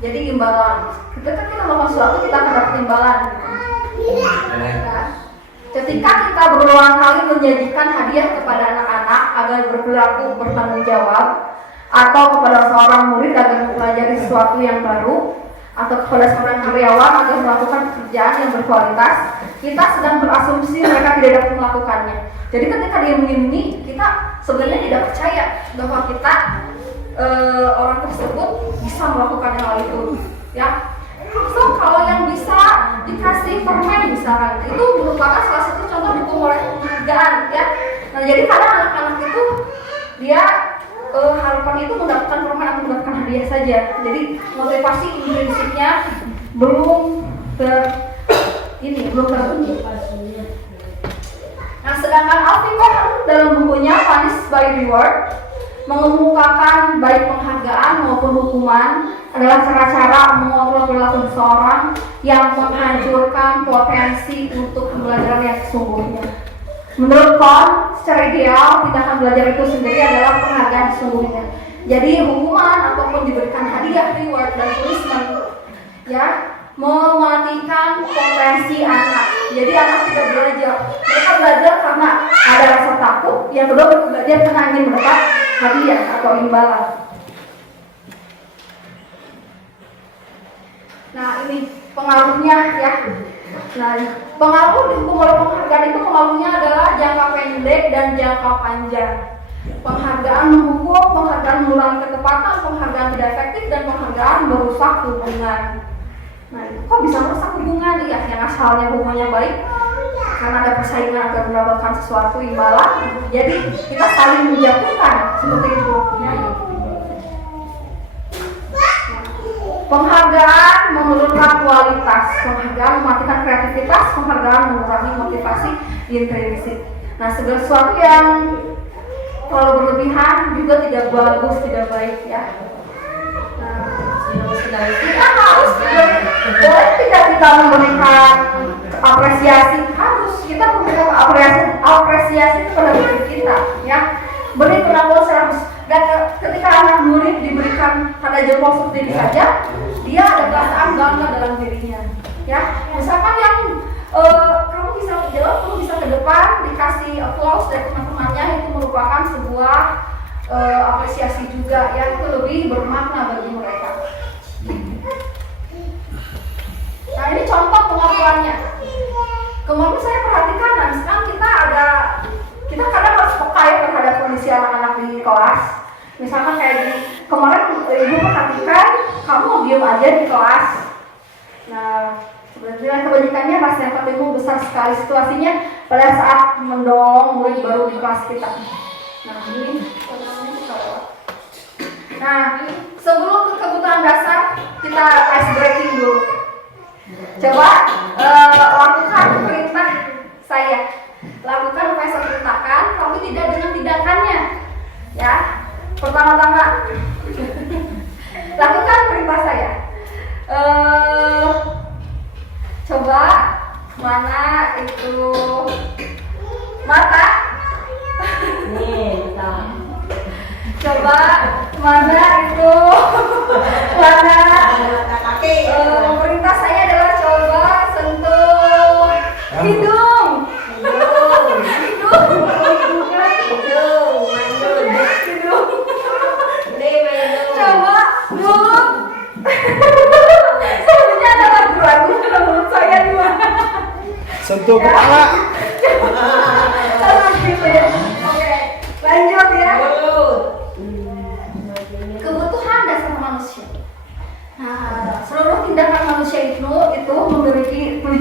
Jadi imbalan. Ketika kita melakukan sesuatu, kita akan dapat imbalan. Nah, ketika kita berulang kali menyajikan hadiah kepada anak-anak agar berperilaku bertanggung jawab, atau kepada seorang murid agar mempelajari sesuatu yang baru, atau kepada seorang karyawan agar melakukan pekerjaan yang berkualitas, kita sedang berasumsi mereka tidak dapat melakukannya. Jadi ketika dia menyimpulkan, kita sebenarnya tidak percaya bahwa kita orang tersebut bisa melakukan hal itu, ya. So kalau yang bisa dikasih permen misalkan, itu merupakan salah satu contoh dukung oleh penghargaan, ya. Nah jadi kadang anak-anak itu dia harapan itu mendapatkan permen atau mendapatkan hadiah saja. Jadi motivasi intrinsiknya belum terbentuk. Nah sedangkan Alvin Cohen dalam bukunya Punish by Reward mengemukakan baik penghargaan maupun hukuman adalah cara-cara mengontrol perilaku seseorang yang menghancurkan potensi untuk pembelajaran yang sesungguhnya. Menurut Cohen, secara ideal tindakan belajar itu sendiri adalah penghargaan sesungguhnya. Jadi hukuman ataupun diberikan hadiah, reward dan punishment, ya, mematikan potensi anak. Jadi anak tidak belajar. Mereka belajar karena ada rasa takut. Yang kedua, belajar karena ingin mendapat hadiah atau imbalan. Nah ini pengaruhnya, ya. Nah pengaruh dihukum oleh penghargaan itu pengaruhnya adalah jangka pendek dan jangka panjang. Penghargaan menghukum, penghargaan mengurangi ketepatan, penghargaan tidak efektif, dan penghargaan merusak hubungan. Nah, kok bisa merusak hubungan? Ya, yang asalnya hubungannya baik karena ada persaingan agar mendapatkan sesuatu imbalan, jadi kita saling menjatuhkan seperti itu. Ya. Penghargaan menurunkan kualitas, penghargaan mematikan kreativitas, penghargaan mengurangi motivasi intrinsik. Nah, segala sesuatu yang terlalu berlebihan juga tidak bagus, tidak baik, ya. Kita harus boleh tidak kita memberikan apresiasi, harus kita memberikan apresiasi kepada diri kita, ya. Beri pengakuan 100. Dan ketika anak murid diberikan tanda jempol seperti ini saja, dia ada perasaan bangga dalam dirinya, ya. Misalkan yang kamu bisa jawab, kamu bisa ke depan, dikasih applause dari teman-temannya, itu merupakan sebuah apresiasi juga, ya. Itu lebih bermakna bagi mereka. Nah ini contoh pengakuannya. Kemarin saya perhatikan, nah sekarang kita kadang harus peka ya terhadap kondisi anak-anak di kelas. Misalkan kayak gini, kemarin ibu perhatikan kamu diam aja di kelas. Nah sebenarnya kebanyakannya rasa empatimu besar sekali situasinya pada saat mendorong murid baru di kelas kita. Nah ini. Nah sebelum ke kebutuhan dasar kita ice breaking dulu. Coba lakukan perintah saya. Lakukan apa yang saya perintahkan, tapi tidak dengan tindakannya, ya. Pertama-tama lakukan perintah saya. Coba mana itu mata? Coba mana itu mana? Perintah saya adalah coba sentuh hidung. Coba mulut. Sebenarnya ada ragu-ragu menurut saya gimana? Sentuh kepala.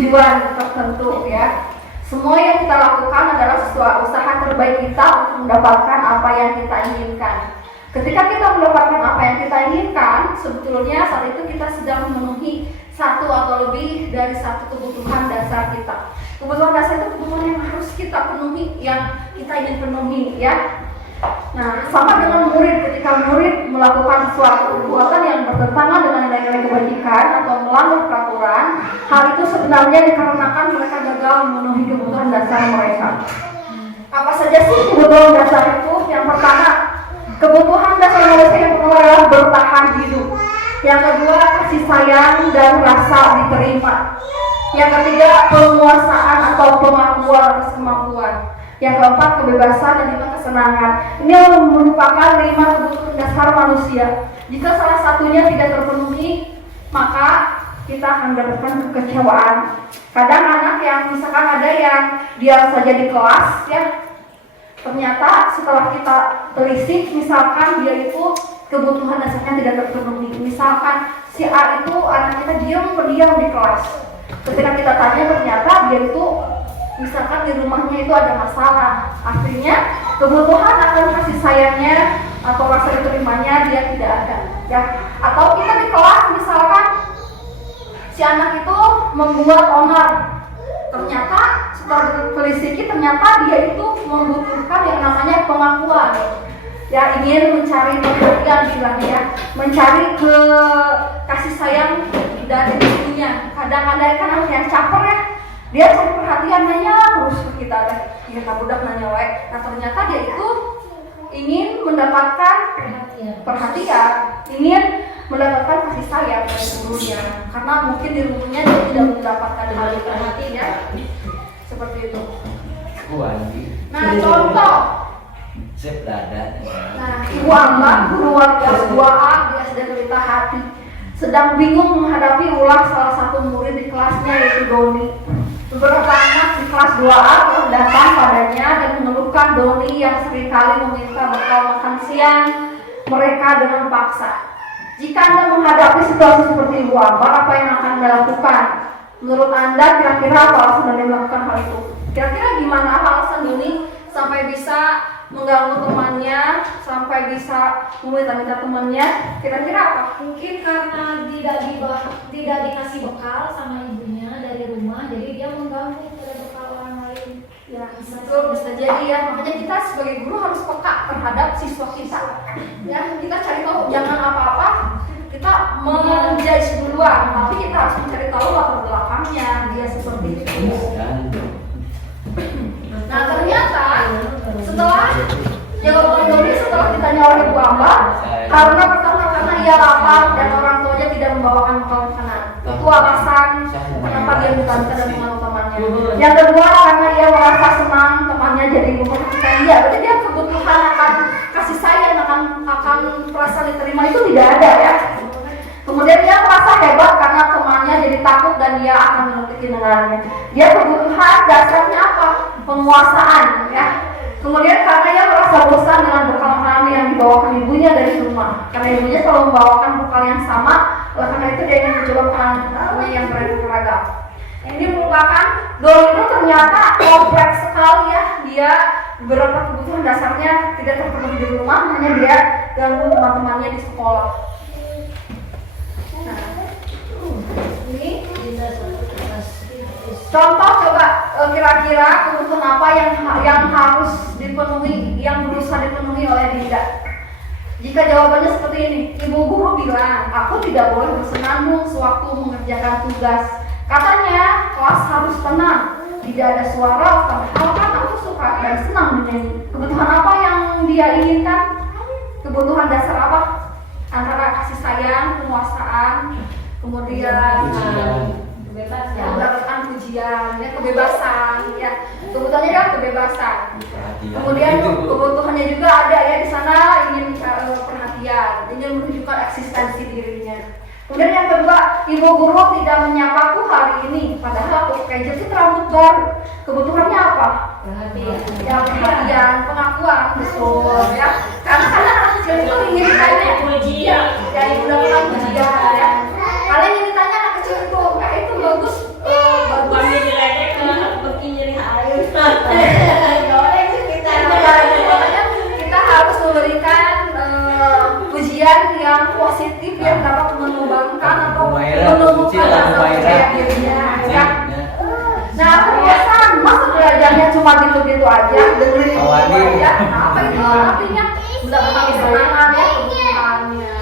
tujuan tertentu ya. Semua yang kita lakukan adalah sesuatu usaha terbaik kita untuk mendapatkan apa yang kita inginkan. Ketika kita mendapatkan apa yang kita inginkan, sebetulnya saat itu kita sedang memenuhi satu atau lebih dari satu kebutuhan dasar kita. Kebutuhan dasar itu kebutuhan yang harus kita penuhi, yang kita ingin penuhi ya. Nah, sama dengan murid, ketika murid melakukan suatu perbuatan yang bertentangan dengan nilai-nilai kebajikan atau melanggar peraturan, hal itu sebenarnya dikarenakan mereka gagal memenuhi kebutuhan dasar mereka. Apa saja sih kebutuhan dasar itu? Yang pertama, kebutuhan dasar manusia yang pertama adalah bertahan hidup. Yang kedua, kasih sayang dan rasa diterima. Yang ketiga, penguasaan atau pengakuan atas kemampuan. Yang keempat, kebebasan, dan lima, kesenangan. Ini merupakan 5 kebutuhan dasar manusia. Jika salah satunya tidak terpenuhi, maka kita akan mendapatkan kekecewaan. Kadang anak yang misalkan ada yang diam saja di kelas ya, ternyata setelah kita telisik, misalkan dia itu kebutuhan dasarnya tidak terpenuhi. Misalkan si A itu anak kita diam di kelas. Ketika kita tanya, ternyata dia itu misalkan di rumahnya itu ada masalah, artinya kebutuhan akan kasih sayangnya atau rasa diterimanya dia tidak ada ya. Atau kita di kelas misalkan si anak itu membuat onar, ternyata setelah ditelisiki ternyata dia itu membutuhkan yang namanya pengakuan ya, ingin mencari perhatian bilangnya, mencari kasih sayang dari ibunya. Kadang-kadang kan anak yang caper ya, dia cari perhatian, nanya terus ke kita deh, ya budak nanya wae. Nah ternyata dia itu ingin mendapatkan perhatian, ingin mendapatkan kasih sayang dari gurunya, karena mungkin di rumahnya dia tidak mendapatkan hal itu ya, seperti itu. Nah contoh, nah Ibu Amba, guru kelas 2A, dia sedang berita hati, sedang bingung menghadapi ulah salah satu murid di kelasnya yaitu Doni. Beberapa anak di kelas 2A telah datang padanya dan mengeluhkan Doni yang seringkali meminta bekal makan siang mereka dengan paksa. Jika Anda menghadapi situasi seperti Ibu Amba, apa yang akan Anda lakukan? Menurut Anda kira-kira apa alasan Anda melakukan hal itu? Kira-kira gimana alasan Doni sampai bisa mengganggu temannya, sampai bisa meminta temannya? Kira-kira apa? Mungkin karena tidak dikasih bekal sama ibunya dari rumah, jadi dia mengganggu pada bekal orang lain. Ya, betul, bisa jadi ya. Makanya kita sebagai guru harus peka terhadap siswa kita. Ya, kita cari tahu, jangan apa-apa kita menjudge duluan, tapi kita harus mencari tahu latar belakangnya dia seperti itu. Nah ternyata setelah jawaban Doni setelah ditanya oleh Bu Amba, karena pertama karena ia lapar dan orang tuanya tidak membawakan bekal makanan. Itu alasan kenapa dia minta dan mengaku temannya. Yang kedua karena ia merasa senang temannya jadi memperhatikan dia. Berarti dia kebutuhan akan kasih sayang, akan merasa diterima itu tidak ada ya. Kemudian dia merasa hebat karena temannya jadi takut dan dia akan menutupi dengannya. Dia kebutuhan dasarnya apa? Penguasaan ya. Kemudian karena dia merasa bosan dengan bekal makanan yang dibawakan ibunya dari rumah, karena ibunya selalu membawakan bekal yang sama, oleh karena itu dia ingin mencoba makanan yang beragam. Ini merupakan Doni itu ternyata kompleks sekali ya. Dia beberapa kebutuhan dasarnya tidak terpenuhi di rumah, hanya dia ganggu teman-temannya di sekolah. Nah, ini contoh coba kira-kira kebutuhan apa yang harus dipenuhi, yang berusaha dipenuhi oleh Dinda. Jika jawabannya seperti ini, ibu guru bilang, aku tidak boleh bersenandung sewaktu mengerjakan tugas. Katanya kelas harus tenang, tidak ada suara, padahal kan aku suka dan senang menyanyi. Kebutuhan apa yang dia inginkan? Kebutuhan dasar apa? Antara kasih sayang, penguasaan, kemudian mendapatkan pujian, ya, kebebasan, ya. Kebutuhannya adalah kebebasan. Kemudian kebutuhannya juga ada ya di sana, ingin perhatian, ingin menunjukkan eksistensi dirinya. Kemudian yang kedua, ibu guru tidak menyapaku hari ini, padahal aku pakai jepit rambut baru. Kebutuhannya apa? Perhatian. Ya, perhatian, pengakuan, betul ya. Karena anak kecil itu ingin ditanya pujian, ya, mendapatkan pujian ya. Kalian ingin ditanya anak kecil itu, itu bagus, bagus yang positif yang dapat mengembangkan atau Humaira, menumbuhkan kecil lah, rasa Humaira. percaya dirinya, ya. Ya. Nah, kebiasaan masa belajarnya cuma gitu-gitu aja, dengerin itu Awalnya. aja. Nah, apa itu artinya? Mendapatkan kesenangan ya, kebutuhannya.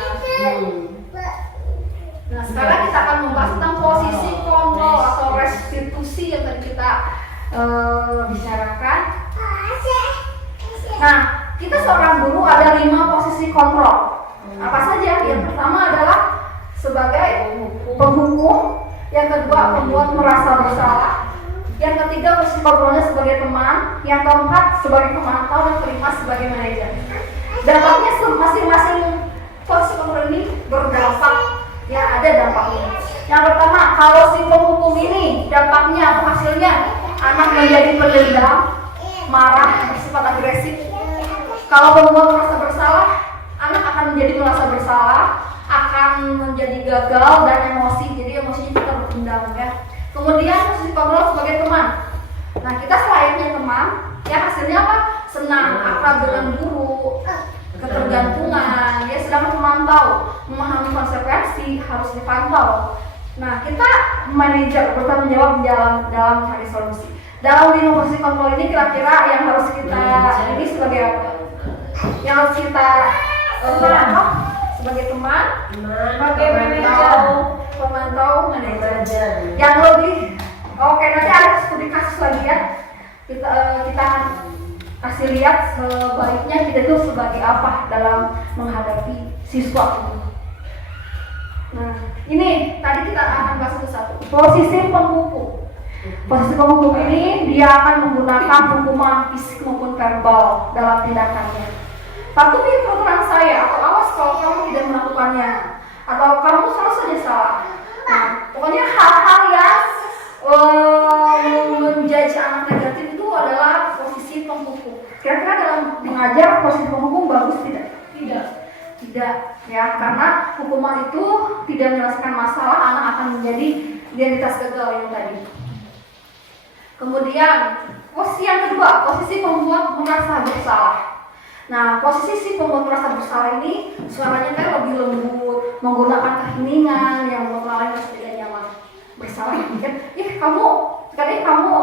Nah, sekarang kita akan membahas tentang posisi kontrol atau restitusi yang tadi kita bicarakan. Nah, kita seorang guru ada 5 posisi kontrol. Apa saja? Yang pertama adalah sebagai penghukum, yang kedua pembuat merasa bersalah, yang ketiga posisi kontrolnya sebagai teman, yang keempat sebagai pemantau, dan kelima sebagai manajer. Dampaknya masing-masing posisi kontrol ini berdampak, ya ada dampaknya. Yang pertama, kalau si penghukum ini dampaknya atau hasilnya anak menjadi pendendam, marah, bersifat agresif. Kalau pembuat merasa bersalah, anak akan menjadi merasa bersalah, akan menjadi gagal dan emosi, jadi emosinya kita berpendam ya. Kemudian posisi kontrol sebagai teman. Nah, kita selayaknya teman, ya hasilnya apa? Senang, akrab dengan guru, ketergantungan, ya. Sedangkan pemantau, memahami konsekuensi, harus dipantau. Nah, kita manajer bertanggung jawab dalam mencari solusi. Dalam 5 posisi kontrol ini kira-kira yang harus kita ini sebagai apa? Yang harus kita sebagai teman, sebagai pemantau, manajer. Yang lebih oke, nanti ada studi kasus lagi ya. Kita kasih lihat sebaiknya kita itu sebagai apa dalam menghadapi siswa ini. Nah, ini tadi kita akan bahas satu-satu. Posisi penghukum. Posisi penghukum ini dia akan menggunakan hukuman fisik maupun verbal dalam tindakannya. Patuhi peraturan saya, atau awas kalau kamu tidak melakukannya, atau kamu selalu saja salah. Nah, pokoknya hal-hal yang menjudge anak negatif itu adalah posisi penghukum. Kira-kira dalam mengajar posisi penghukum bagus tidak? Tidak, ya, karena hukuman itu tidak menyelesaikan masalah, anak akan menjadi identitas gagal yang tadi. Kemudian posisi yang kedua, posisi pembuat merasa bersalah. Nah, posisi si pembuat merasa bersalah ini suaranya kan lebih lembut, menggunakan keheningan yang membuat orang lain merasa tidak nyaman. Bersalah kan? Kamu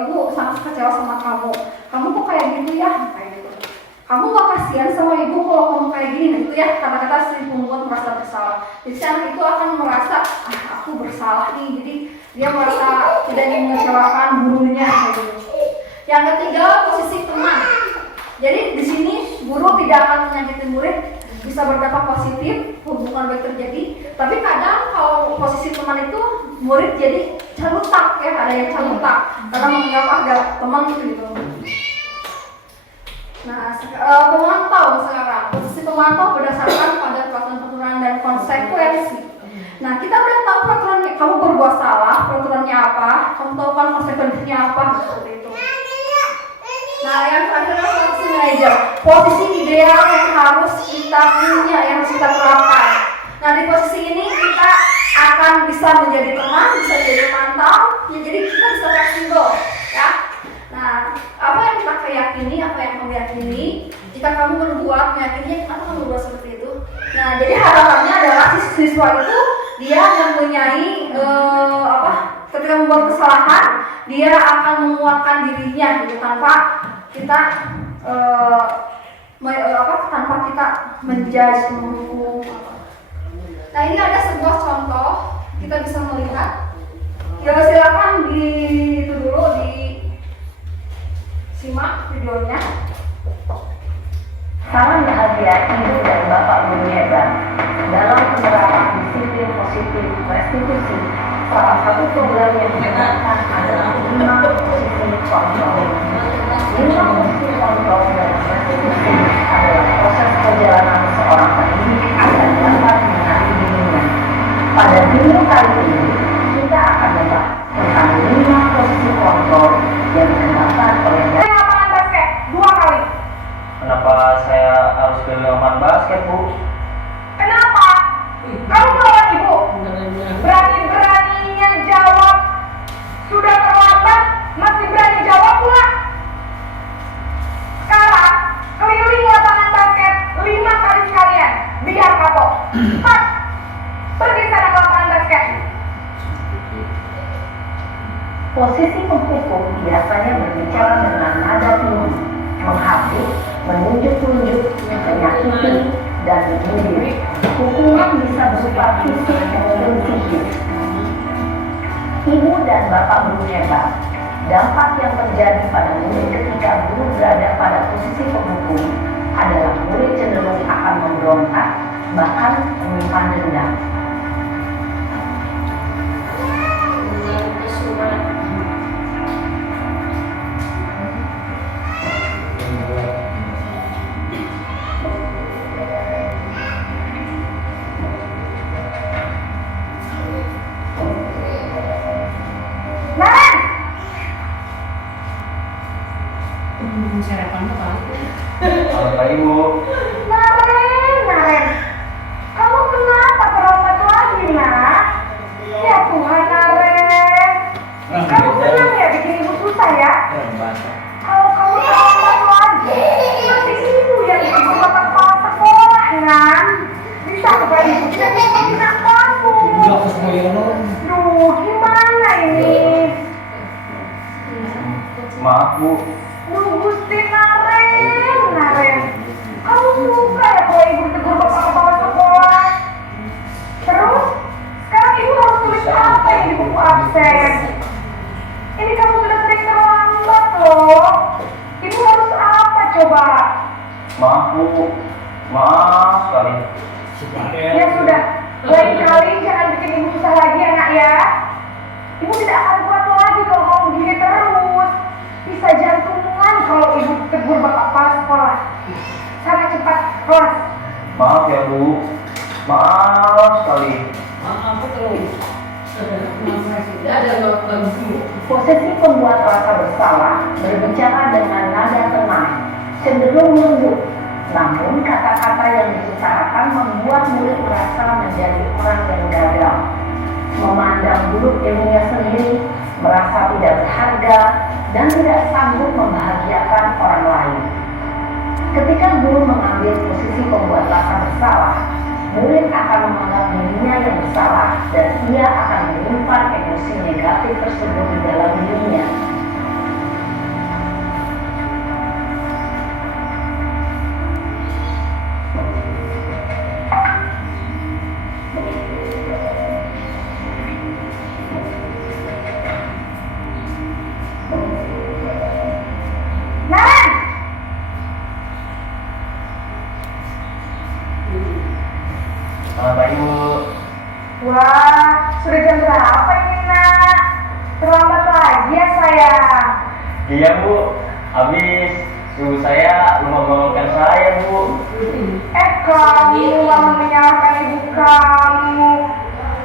ibu sangat kecewa sama kamu. Kamu kok kayak gitu ya? Kayak gitu. Kamu gak kasihan sama ibu kalau kamu kayak gini, nah itu ya kata-kata si pembuat merasa bersalah. Jadi anak itu akan merasa, aku bersalah nih, jadi dia merasa tidak ingin mengecewakan gurunya kayak gitu. Yang ketiga, posisi teman. Jadi di sini guru tidak akan menyakiti murid, bisa berdampak positif, hubungan baik terjadi. Tapi kadang kalau posisi teman itu murid jadi calutak ya, ada yang calutak karena menganggap ada teman gitu. Nah, pemantau sekarang, posisi pemantau berdasarkan pada peraturan dan konsekuensi. Nah, kita udah tahu peraturannya, kamu berbuat salah, peraturannya apa, kamu tahu kan konsekuensinya apa, seperti itu. Nah, yang terakhir adalah posisi manajer, posisi ideal yang harus kita punya, yang harus kita terapkan. Nah, di posisi ini kita akan bisa menjadi teman, bisa menjadi pemantau, ya, jadi kita bisa fleksibel, ya. Nah, apa yang kita yakini, apa yang kamu yakini, jika kamu berbuat meyakininya, kenapa kamu berbuat seperti itu? Nah, jadi harapannya adalah siswa itu dia mempunyai ketika membuat kesalahan, dia akan menguatkan dirinya gitu tanpa kita tanpa kita menjudge, menghukum. Nah, ini ada sebuah contoh, kita bisa melihat. Ya, silakan itu dulu simak videonya. Salam bahagia ibu dan bapak guru hebat. Dalam penerapan disiplin positif restitusi, salah satu program yang digunakan adalah 5 posisi kontrol. 5 posisi kontrol dan restitusi adalah proses perjalanan seorang pendidik agar dapat mengenali dirinya. Pada video kali ini, kita akan membahas tentang 5 posisi kontrol yang digunakan oleh lapangan basket 2 kali. Kenapa saya harus ke lapangan basket, Bu? Kenapa? Kamu melawan ibu? Berani-beraninya jawab. Sudah terlambat, masih berani jawab pula. Sekarang, keliling lapangan basket 5 kali sekalian. Biar Posisi penghukum biasanya berbicara dengan nada tinggi, menghabis, menunjuk-nunjuk, menyakiti, dan menyindir. Hukuman bisa berupa fisik maupun psikis. Ibu dan bapak guru hebat. Dampak yang terjadi pada murid ketika guru berada pada posisi penghukum adalah murid cenderung akan memberontak, bahkan menyimpan dendam. Selamat pagi Bu. Naren, kamu kenapa terlambat lagi, nak? Ya Tuhan, Naren. Kamu senang ya bikin ibu susah ya? Kalau kamu terlambat lagi, nanti ibu yang ibu bapak kepala sekolah, nak. Bisa coba ibu tidak ngikutin kamu. Duh, gimana ini? Maaf Bu. Duh, Gusti Naren. Kamu suka ya kalau ibu tegur bapak kepala sekolah? Terus, sekarang ibu harus tulis apa yang di buku absen? Ini kamu sudah sering terlambat loh. Ibu harus apa coba? Maaf Bu. Maaf sekali. Ya sudah, lain kali jangan bikin ibu susah lagi ya nak ya. Ibu tidak akan kuat lagi kalau kamu begini terus. Bisa jantungan kalau ibu tegur bapak kepala sekolah. Sana cepat kelas. Maaf ya Bu. Maaf sekali. Posisi pembuat rasa bersalah berbicara dengan nada tenang, cenderung lembut. Namun kata-kata yang diutarakan membuat murid merasa menjadi orang yang gagal, memandang buruk dirinya sendiri, merasa tidak berharga, dan tidak sanggup membahagiakan orang lain. Ketika guru mengambil posisi pembuat rasa bersalah, murid akan menganggap dirinya yang bersalah dan ia akan menyimpan emosi negatif tersebut di dalam dirinya. Selamat pagi Bu. Wah, sudah jam berapa ini nak? Terlambat lagi ya sayang. Iya Bu. Habis suruh saya bangunkan saya Bu. Kamu malah menyalahkan ibu kamu.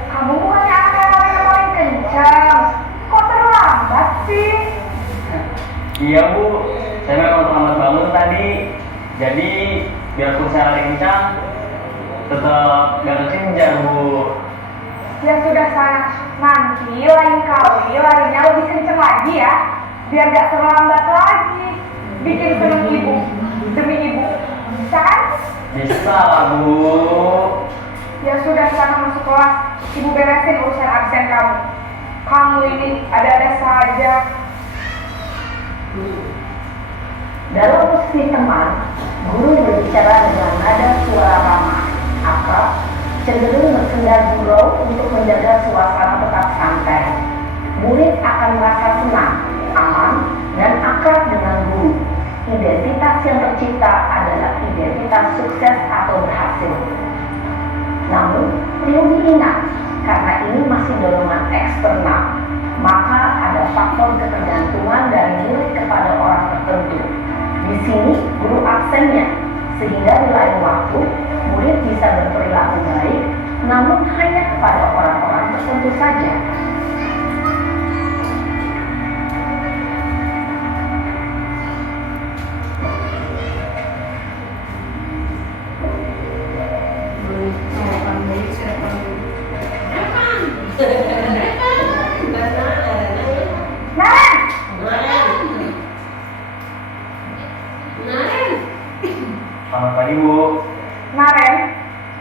Kamu bukannya anak yang paling kencang. Kok terlambat sih? Iya Bu. Saya memang terlambat bangun tadi. Jadi biarpun saya lari kencang, tetap gak kesenja Bu. Ya sudah sayang, nanti lain kali larinya lebih kencang lagi ya. Biar gak terlambat lagi. Bikin seneng ibu, demi ibu. Bisa kan? Bisa lah Bu. Ya sudah, sana masuk kelas. Ibu beresin urusan absen kamu. Kamu ini ada-ada saja. Dalam posisi teman, guru berbicara dengan nada suara ramah, akrab, cenderung bersenda gurau untuk menjaga suasana tetap santai. Murid akan merasa senang, aman, dan akrab dengan guru. Identitas yang tercipta adalah identitas sukses atau berhasil. Namun, perlu diingat, karena ini masih dorongan eksternal, maka ada faktor ketergantungan dari murid kepada orang tertentu. Di sini, guru absennya, sehingga di lain waktu, murid bisa berperilaku baik, namun hanya kepada orang-orang tertentu saja. Selamat pagi Bu. Naren,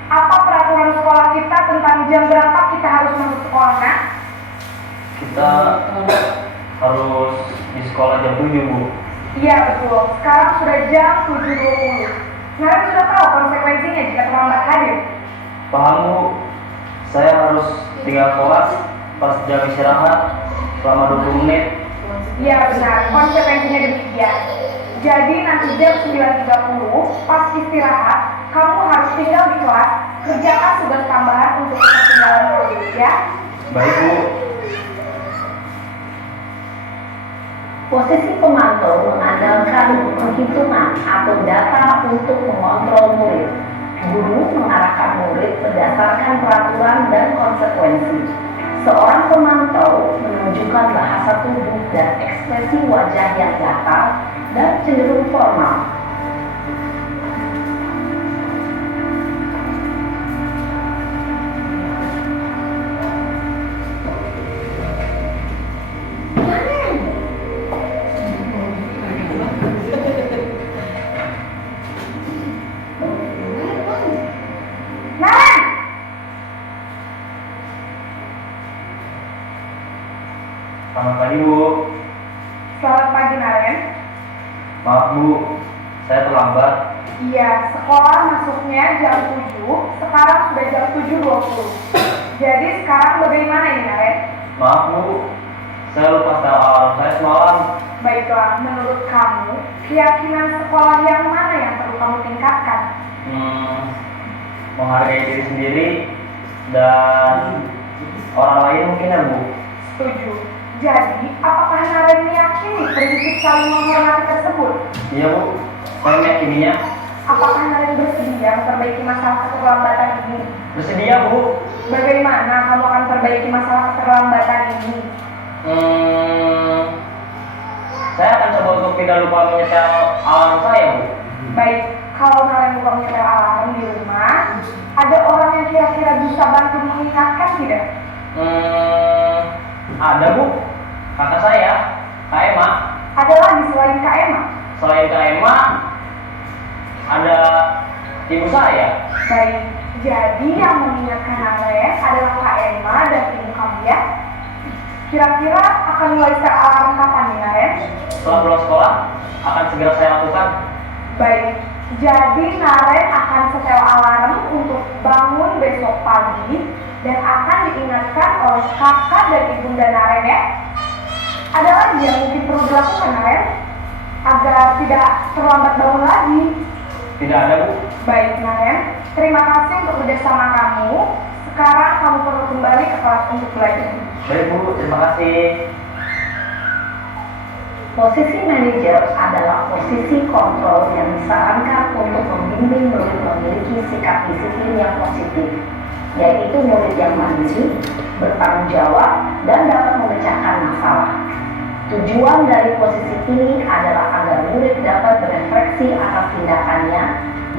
apa peraturan sekolah kita tentang jam berapa kita harus masuk sekolah, nak? Kita harus di sekolah jam 7, Bu. Iya betul, sekarang sudah jam 7.20. Naren sudah tahu konsekuensinya jika terlambat hadir. Paham, Bu. Saya harus tinggal kelas pas jam istirahat selama 20 menit. Iya benar, konsekuensinya demikian. Jadi nanti jam 9.30 pas istirahat, kamu harus tinggal di kelas, kerjakan tugas tambahan untuk ketinggalan proyek ya. Baik, Bu. Posisi pemantau mengandalkan perhitungan atau data untuk mengontrol murid. Guru mengarahkan murid berdasarkan peraturan dan konsekuensi. Seorang pemantau menunjukkan bahasa tubuh dan ekspresi wajah yang datar dan cenderung formal. Naren! Selamat pagi, Bu. Selamat pagi Naren. Maaf, Bu. Saya terlambat. Iya, sekolah masuknya jam 7, sekarang sudah jam 7.20. Jadi sekarang bagaimana ini Naren? Maaf, Bu. Saya lupa setel alarm saya semalam. Baiklah, menurut kamu, keyakinan sekolah yang mana yang perlu kamu tingkatkan? Menghargai diri sendiri dan orang lain mungkin ya, Bu. Setuju. Jadi, apakah Naren meyakini prinsip saling menghormati tersebut? Iya, Bu. Saya meyakininya. Apakah Naren bersedia memperbaiki masalah keterlambatan ini? Bersedia, Bu. Bagaimana kamu akan perbaiki masalah keterlambatan ini? Saya akan coba untuk tidak lupa menyetel alarm saya, Bu. Baik, kalau Naren lupa menyetel alarm di rumah, ada orang yang kira-kira bisa bantu mengingatkan tidak? Ada, Bu. Kakak saya, Kak Emma. Ada lagi selain Kak Emma? Selain Kak Emma, ada ibu saya. Baik, jadi yang mengingatkan Naren adalah Kak Emma dan ibu kamu ya? Kira-kira akan mulai setel alarm kapan nih Naren? Setelah pulang sekolah, akan segera saya lakukan. Baik, jadi Naren akan setel alarm untuk bangun besok pagi dan akan diingatkan oleh kakak dan ibunda Naren ya. Ada lagi yang mungkin perlu dilakukan Naren agar tidak terlambat bangun lagi. Tidak ada, Bu. Baik Naren, terima kasih untuk kerjasama kamu. Sekarang kamu perlu kembali ke kelas untuk belajar. Baik, Bu. Terima kasih. Posisi manajer adalah posisi kontrol yang disarankan untuk membimbing murid memiliki sikap disiplin yang positif, yaitu murid yang mandiri, bertanggung jawab, dan dapat memecahkan masalah. Tujuan dari posisi ini adalah agar murid dapat berefleksi atas tindakannya.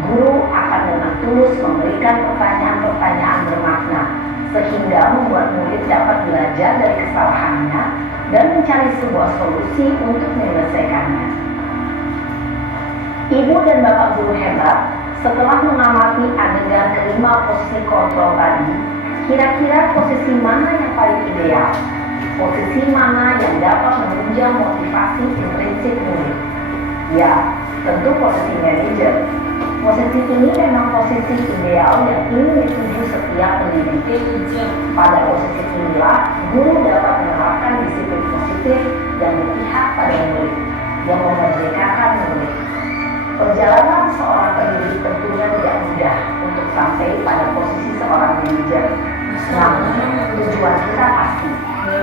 Guru akan dengan tulus memberikan pertanyaan-pertanyaan bermakna, sehingga membuat murid dapat belajar dari kesalahannya dan mencari sebuah solusi untuk menyelesaikannya. Ibu dan bapak guru hebat, setelah mengamati adegan kelima posisi kontrol tadi, kira-kira posisi mana yang paling ideal? Posisi mana yang dapat menunjang motivasi intrinsik murid? Ya, tentu posisi manajer. Posisi ini memang posisi ideal yang ingin dituju setiap pendidik. Pada posisi inilah, guru dapat menerapkan disiplin positif dan berpihak pada murid, yang memerdekakan murid. Perjalanan seorang pendidik tentunya tidak mudah untuk sampai pada posisi seorang manajer. Namun, tujuan kita pasti,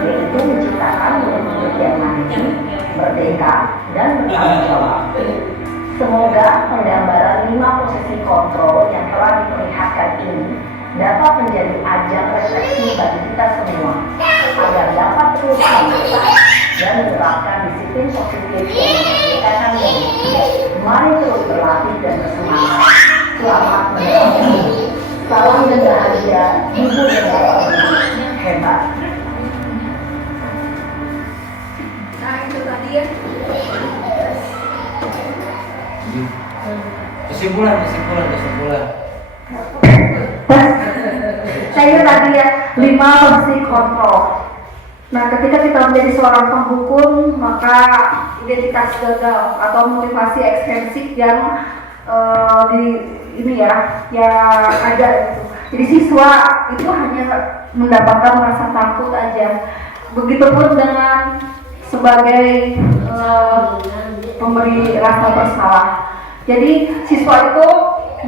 yaitu menciptakan murid-murid yang mandiri, merdeka, dan bertanggung jawab. Semoga penggambaran 5 posisi kontrol yang telah diperlihatkan ini dapat menjadi ajang refleksi bagi kita semua, agar dapat terus mendesak dan menerapkan disiplin positif yang memerdekakan murid. Mari terus berlatih dan bersemangat. Selamat menikmati. Salam dan bahagia, ibu dan bapak guru hebat. Nah itu tadi ya. Kesimpulan. Saya tadi ya 5 posisi kontrol. Nah, ketika kita menjadi seorang penghukum, maka identitas gagal atau motivasi ekstrinsik yang yang ada gitu. Jadi siswa itu hanya mendapatkan rasa takut aja. Begitupun dengan sebagai pemberi rasa bersalah. Jadi siswa itu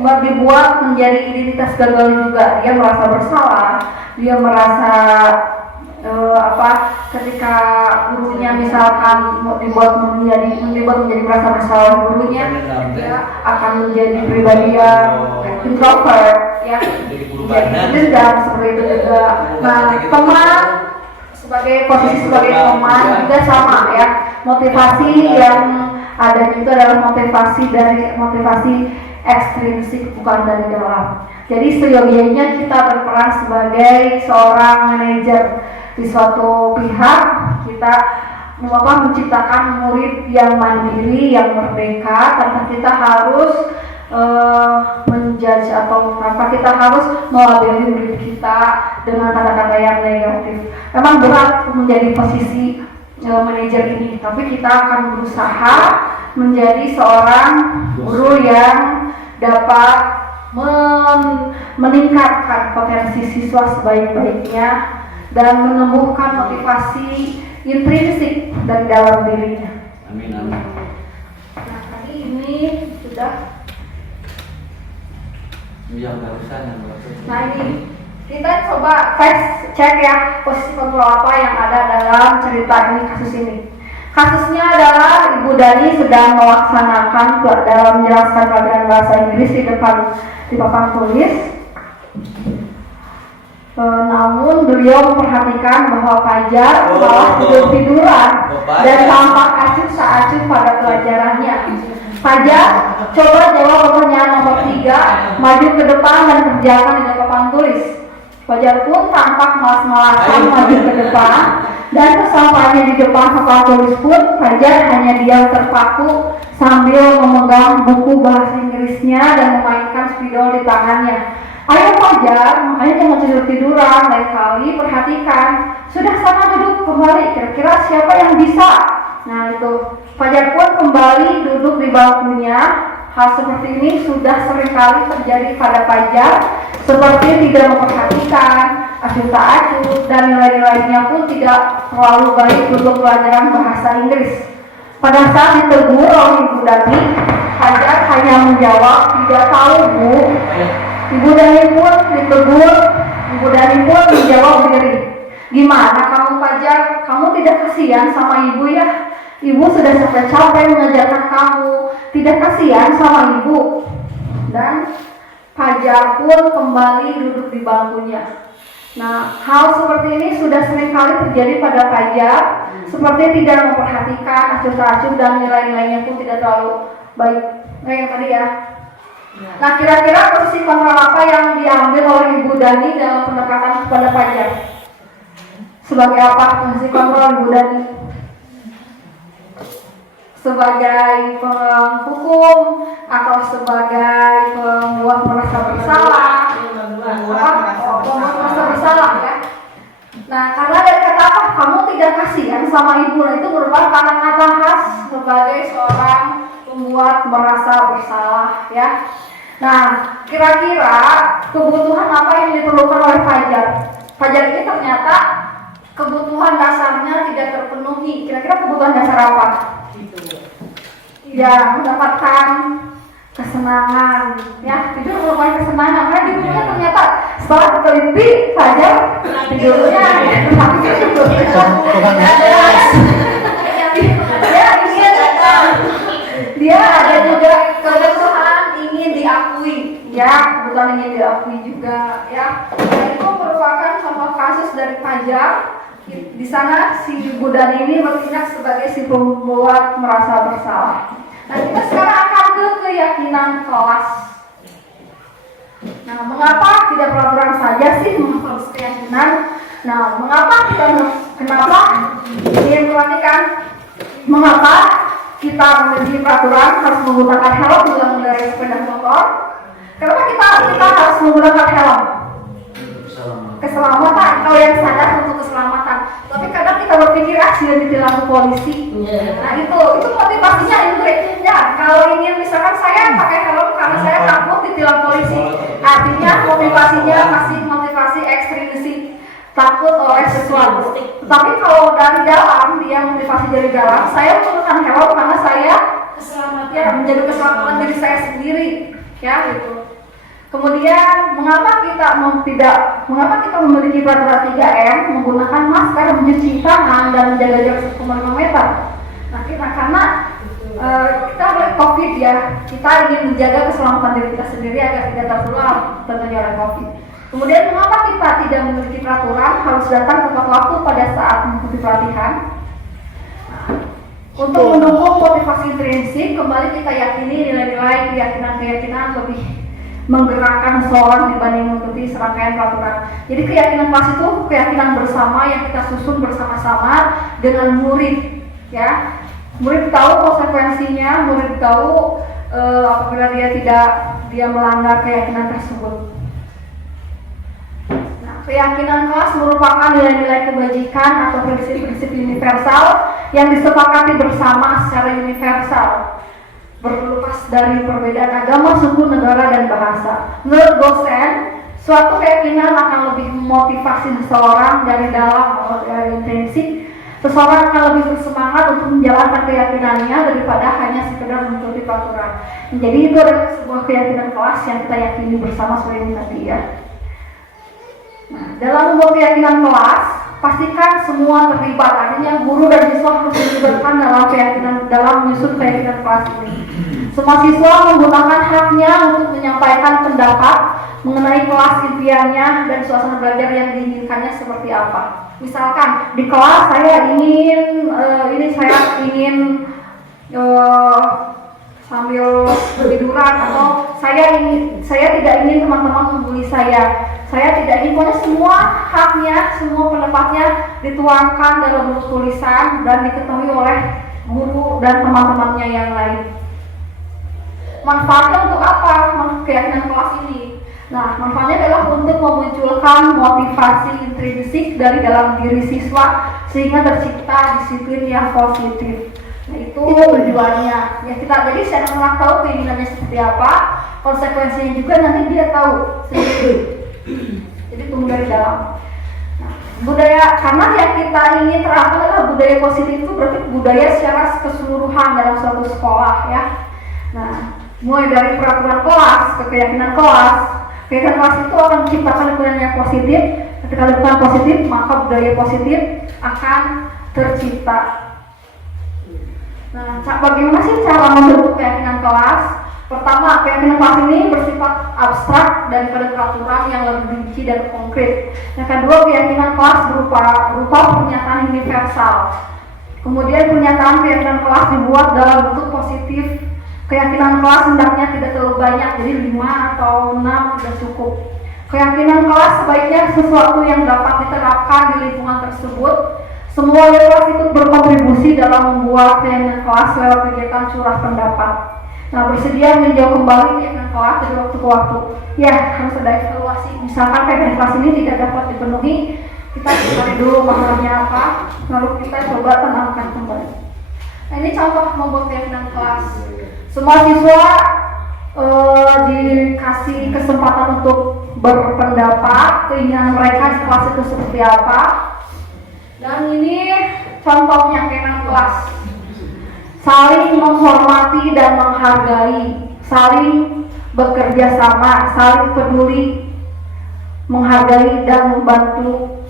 dibuat menjadi identitas gagal juga. Dia merasa bersalah, dia merasa ketika gurunya misalkan dibuat menjadi merasa bersalah gurunya, dia akan menjadi pribadi yang introvert, ya, dendam seperti itu juga. Nah, teman sebagai teman juga sama ya, motivasi yang ada itu adalah motivasi ekstrinsik, bukan dari dalam. Jadi seyogianya kita berperan sebagai seorang manajer di suatu pihak. Kita menciptakan murid yang mandiri, yang merdeka, tanpa kita harus menjudge atau tanpa kita harus melabeli murid kita dengan kata-kata yang negatif. Memang berat menjadi posisi manajer ini, tapi kita akan berusaha menjadi seorang guru yang dapat meningkatkan potensi siswa sebaik-baiknya dan menumbuhkan motivasi intrinsik dari dalam dirinya. Amin, amin. Nah, tadi ini sudah. Yang barusan. Nah, ini kita coba cek ya posisi kontrol apa yang ada dalam cerita ini, kasus ini. Kasusnya adalah Ibu Dani sedang melaksanakan dalam menjelaskan pelajaran bahasa Inggris di papan tulis. Namun beliau memperhatikan bahwa Fajar malah tidur-tiduran dan tampak acuh-acuh pada pelajarannya. Fajar, coba jawab pertanyaan nomor 3, maju ke depan dan kerjakan di papan tulis. Fajar pun tampak malas-malasan maju ke depan, dan kesampaiannya di depan papan tulis pun Fajar hanya diam terpaku sambil memegang buku bahasa Inggrisnya dan memainkan spidol di tangannya. Ayo Fajar, makanya jangan tidur-tiduran, lain kali perhatikan. Sudah sana duduk kembali, kira-kira siapa yang bisa? Nah itu, Fajar pun kembali duduk di bangkunya. Hal seperti ini sudah seringkali terjadi pada Fajar, seperti tidak memperhatikan, acuh tak acuh, dan nilai-nilainya pun tidak terlalu baik untuk pelajaran bahasa Inggris. Pada saat ditegur oleh Ibu Dani, Fajar hanya menjawab, tidak tahu Bu. Ibu Dani pun ditegur, Ibu Dani pun menjawab diri. Gimana kamu Fajar, kamu tidak kasihan sama ibu ya? Ibu sudah capek-capek mengajarkan kamu, tidak kasihan sama ibu. Dan Fajar pun kembali duduk di bangkunya. Nah, hal seperti ini sudah sering kali terjadi pada Fajar, seperti tidak memperhatikan, acuh-acuh, dan nilai-nilainya pun tidak terlalu baik. Nah, yang tadi ya. Nah, kira-kira posisi kontrol apa yang diambil oleh Ibu Dani dalam pendekatan kepada Fajar? Sebagai apa posisi kontrol Ibu Dani? Sebagai penghukum atau sebagai pembuat merasa bersalah? Pembuat merasa bersalah ya. Nah, karena dari kata apa? Kamu tidak kasihan sama ibu, itu merupakan kata-kata khas sebagai seorang pembuat merasa bersalah ya. Nah, kira-kira kebutuhan apa yang diperlukan oleh Fajar? Fajar ini ternyata kebutuhan dasarnya tidak terpenuhi. Kira-kira kebutuhan dasar apa? Ya, mendapatkan kesenangan. Ya, tidur merupakan kesenangan. Karena di rumahnya ternyata setelah diteliti Fajar tidurnya dia ada juga kebutuhan ingin diakui, ya, kebutuhan ingin diakui juga, ya. Dan itu merupakan contoh kasus dari Fajar. Di sana si Ibu Dani ini bertindak sebagai si pembuat merasa bersalah. Nah, kita sekarang akan ke keyakinan kelas. Nah, mengapa tidak peraturan saja sih harus keyakinan? Nah, kenapa ingin perhatikan? Mengapa kita memiliki peraturan harus menggunakan helm dalam mengendarai sepeda motor? Kenapa kita harus menggunakan helm? Keselamatan, kalau yang sadar untuk keselamatan. Tapi kadang hasil ditilang polisi. Nah itu motivasinya ya. Kalau ingin misalkan saya pakai helm karena saya takut ditilang polisi, artinya motivasinya masih motivasi ekstrinsik, takut oleh sesuatu. Tapi kalau dari dalam, dia motivasi dari dalam, saya menggunakan helm karena saya menjaga keselamatan diri saya sendiri, ya gitu. Kemudian mengapa kita memiliki peraturan 3M, menggunakan masker, mencuci tangan dan menjaga jarak 1,5 meter? Nah, karena kita oleh COVID ya, kita ingin menjaga keselamatan diri kita sendiri agar tidak tertular tentunya oleh COVID. Kemudian mengapa kita tidak memiliki peraturan, harus datang tepat waktu pada saat mengikuti pelatihan? Untuk mendukung motivasi intrinsik, kembali kita yakini nilai-nilai keyakinan lebih menggerakkan seseorang dibanding mengikuti serangkaian peraturan. Jadi keyakinan kelas itu keyakinan bersama yang kita susun bersama-sama dengan murid, ya. Murid tahu konsekuensinya, murid tahu apabila dia melanggar keyakinan tersebut. Nah, keyakinan kelas merupakan nilai-nilai kebajikan atau prinsip-prinsip universal yang disepakati bersama secara universal, berlepas dari perbedaan agama, suku, negara, dan bahasa. Menurut dosen, suatu keyakinan akan lebih memotivasi seseorang dari dalam atau dari intrinsik. Seseorang akan lebih bersemangat untuk menjalankan keyakinannya daripada hanya sekedar mengikuti peraturan. Jadi itu adalah sebuah keyakinan kelas yang kita yakini bersama seperti ini tadi ya. Nah, dalam membuat keyakinan kelas, pastikan semua terlibat. Artinya guru dan siswa harus dilibatkan dalam menyusun keyakinan kelas ini. Semua siswa menggunakan haknya untuk menyampaikan pendapat mengenai kelas impiannya dan suasana belajar yang diinginkannya seperti apa. Misalkan di kelas saya ingin sambil tiduran, atau saya tidak ingin teman-teman membuli saya. Saya tidak ingin, pokoknya semua haknya, semua pendapatnya dituangkan dalam bentuk tulisan dan diketahui oleh guru dan teman-temannya yang lain. Manfaatnya untuk apa? Keyakinan kelas ini. Nah, manfaatnya adalah untuk memunculkan motivasi intrinsik dari dalam diri siswa sehingga tercipta disiplin yang positif. Nah, itu tujuannya. Ya jadi saya akan tahu keinginannya seperti apa, konsekuensinya juga nanti dia tahu sendiri. Jadi tumbuh dari dalam. Nah, budaya, karena yang kita ingin terapkan adalah budaya positif, itu berarti budaya secara keseluruhan dalam suatu sekolah ya. Nah, mulai dari peraturan kelas ke keyakinan kelas. Keyakinan kelas itu akan menciptakan lingkungan yang positif. Ketika lingkungan positif, maka budaya positif akan tercipta. Nah, bagaimana sih cara membentuk keyakinan kelas? Pertama, keyakinan kelas ini bersifat abstrak daripada peraturan yang lebih rinci dan konkret. Yang kedua, keyakinan kelas berupa pernyataan universal. Kemudian pernyataan keyakinan kelas dibuat dalam bentuk positif. Keyakinan kelas hendaknya tidak terlalu banyak, jadi 5 atau 6 sudah cukup. Keyakinan kelas sebaiknya sesuatu yang dapat diterapkan di lingkungan tersebut. Semua kelas itu berkontribusi dalam membuat keyakinan kelas lewat kegiatan curah pendapat. Nah, bersedia meninjau kembali keyakinan kelas dari waktu ke waktu. Ya, harus ada evaluasi. Misalkan keyakinan kelas ini tidak dapat dipenuhi, kita cari dulu masalahnya apa, lalu kita coba tenangkan kembali. Nah, ini contoh membuat keyakinan kelas. Semua siswa dikasih kesempatan untuk berpendapat, keinginan mereka di kelas itu seperti apa. Dan ini contohnya keyakinan kelas. Saling menghormati dan menghargai, saling bekerja sama, saling peduli, menghargai dan membantu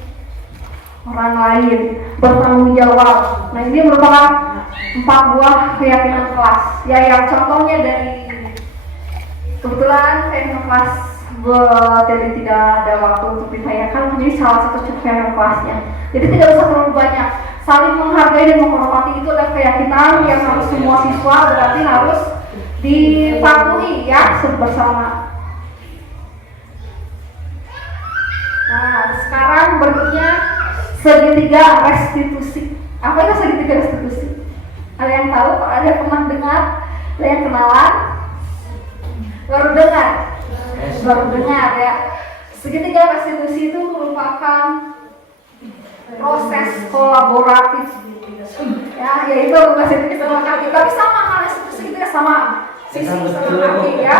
orang lain, bertanggung jawab. Nah, ini merupakan 4 buah keyakinan kelas. Ya, yang contohnya dari kebetulan keyakinan kelas jadi tidak ada waktu untuk ditanyakan, jadi salah satu keyakinan kelasnya. Jadi tidak usah terlalu banyak. Saling menghargai dan menghormati itu adalah keyakinan yang harus semua siswa berarti harus dipatuhi ya bersama. Nah, sekarang berikutnya segitiga restitusi. Apa itu segitiga restitusi? Ada yang tahu? Ada yang pernah dengar? Ada yang kenalan? Baru dengar ya. Segitiga restitusi itu merupakan proses kolaboratif, ya, yaitu restitusi sama kaki. Tapi sama kan restitusi itu ya sama sisi sama kaki ya.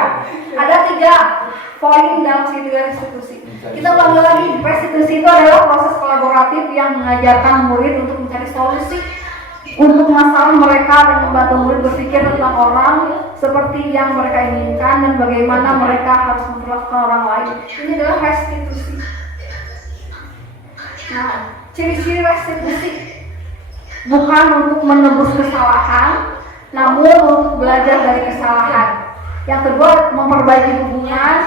Ada 3 poin dalam segitiga restitusi. Kita ulangi lagi, restitusi itu adalah proses kolaboratif yang mengajarkan murid untuk mencari solusi untuk masalah mereka dan membantu murid berpikir tentang orang seperti yang mereka inginkan dan bagaimana mereka harus memperlakukan orang lain. Ini adalah restitusi. Nah, ciri-ciri restitusi bukan untuk menebus kesalahan, namun untuk belajar dari kesalahan. Yang kedua, memperbaiki hubungan.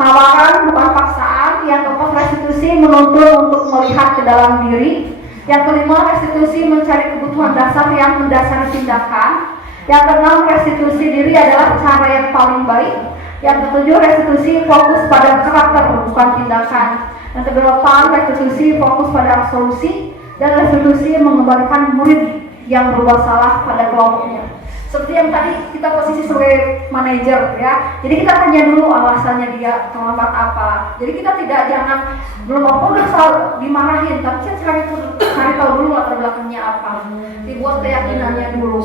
Tawaran bukan paksaan. Yang keempat, restitusi menuntun untuk melihat ke dalam diri. Yang kelima, restitusi mencari kebutuhan dasar yang mendasari tindakan. Yang keenam, restitusi diri adalah cara yang paling baik. Yang ketujuh, restitusi fokus pada karakter bukan tindakan. Yang kedelapan, restitusi fokus pada solusi. Dan restitusi mengembalikan murid yang berbuat salah pada kelompoknya. Seperti yang tadi kita posisi sebagai manajer ya. Jadi kita tanya dulu alasannya dia terlambat apa. Jadi kita jangan belum apa udah salah dimarahin, tapi kita cari tahu dulu latar belakangnya apa. Dibuat keyakinannya dulu.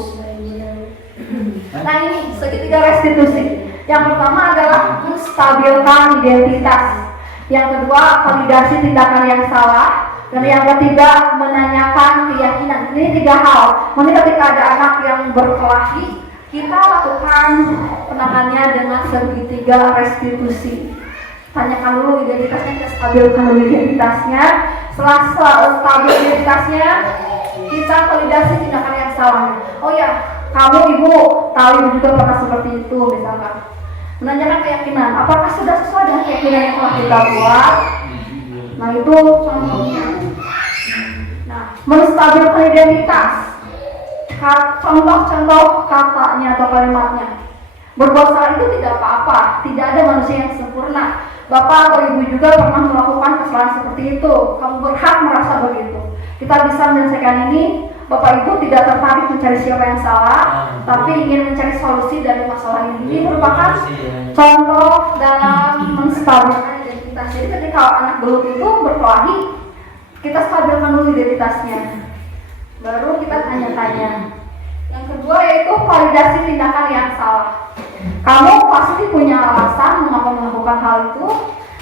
Nah ini segitiga restitusi. Yang pertama adalah menstabilkan identitas. Yang kedua, validasi tindakan yang salah. Dan yang ketiga, menanyakan keyakinan. Ini 3 hal. Nanti ketika ada anak yang berkelahi, kita lakukan penanganannya dengan segitiga restitusi. Tanyakan dulu identitasnya, kita stabilkan dulu identitasnya. Setelah stabil identitasnya, kita validasi tindakan yang salah. Oh ya, kamu ibu tahu ibu juga pernah seperti itu misalkan. Menanyakan keyakinan, apakah sudah sesuai dengan keyakinan yang telah kita buat? Nah itu contohnya. Nah, menstabilkan identitas. Contoh-contoh katanya atau kalimatnya. Berbuat salah itu tidak apa-apa. Tidak ada manusia yang sempurna. Bapak atau ibu juga pernah melakukan kesalahan seperti itu. Kamu berhak merasa begitu. Kita bisa menyelesaikan ini. Bapak ibu tidak tertarik mencari siapa yang salah, tapi ingin mencari solusi dari masalah ini. Ini merupakan contoh dalam menstabilkan identitas. Jadi ketika anak belut itu berkelahi, kita stabilkan dulu identitasnya, baru kita tanya-tanya. Yang kedua yaitu validasi tindakan yang salah. Kamu pasti punya alasan mengapa melakukan hal itu.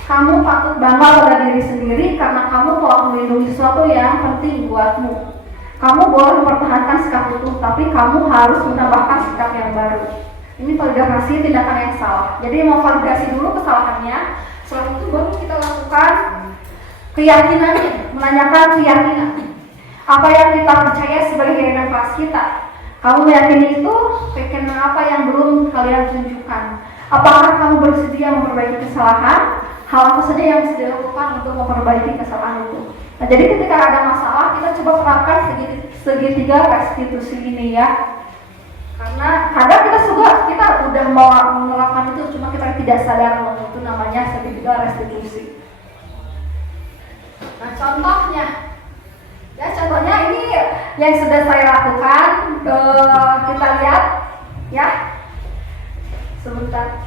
Kamu patut bangga pada diri sendiri karena kamu telah melindungi sesuatu yang penting buatmu. Kamu boleh mempertahankan sikap itu, tapi kamu harus menambahkan sikap yang baru. Ini validasi tindakan yang salah. Jadi mau validasi dulu kesalahannya. Setelah itu baru kita lakukan keyakinannya, menanyakan keyakinan. Apa yang kita percaya sebagai keyakinan kelas kita. Kamu meyakini itu, keyakinan apa yang belum kalian tunjukkan. Apakah kamu bersedia memperbaiki kesalahan? Hal apa saja yang bisa dilakukan untuk memperbaiki kesalahan itu. Nah, jadi ketika ada masalah, kita coba terapkan segitiga restitusi ini ya. Karena kadang kita udah mau menerapkan itu, cuma kita tidak sadar bahwa itu namanya segitiga restitusi. Nah, contohnya ini yang sudah saya lakukan. Kita lihat ya. Sebentar.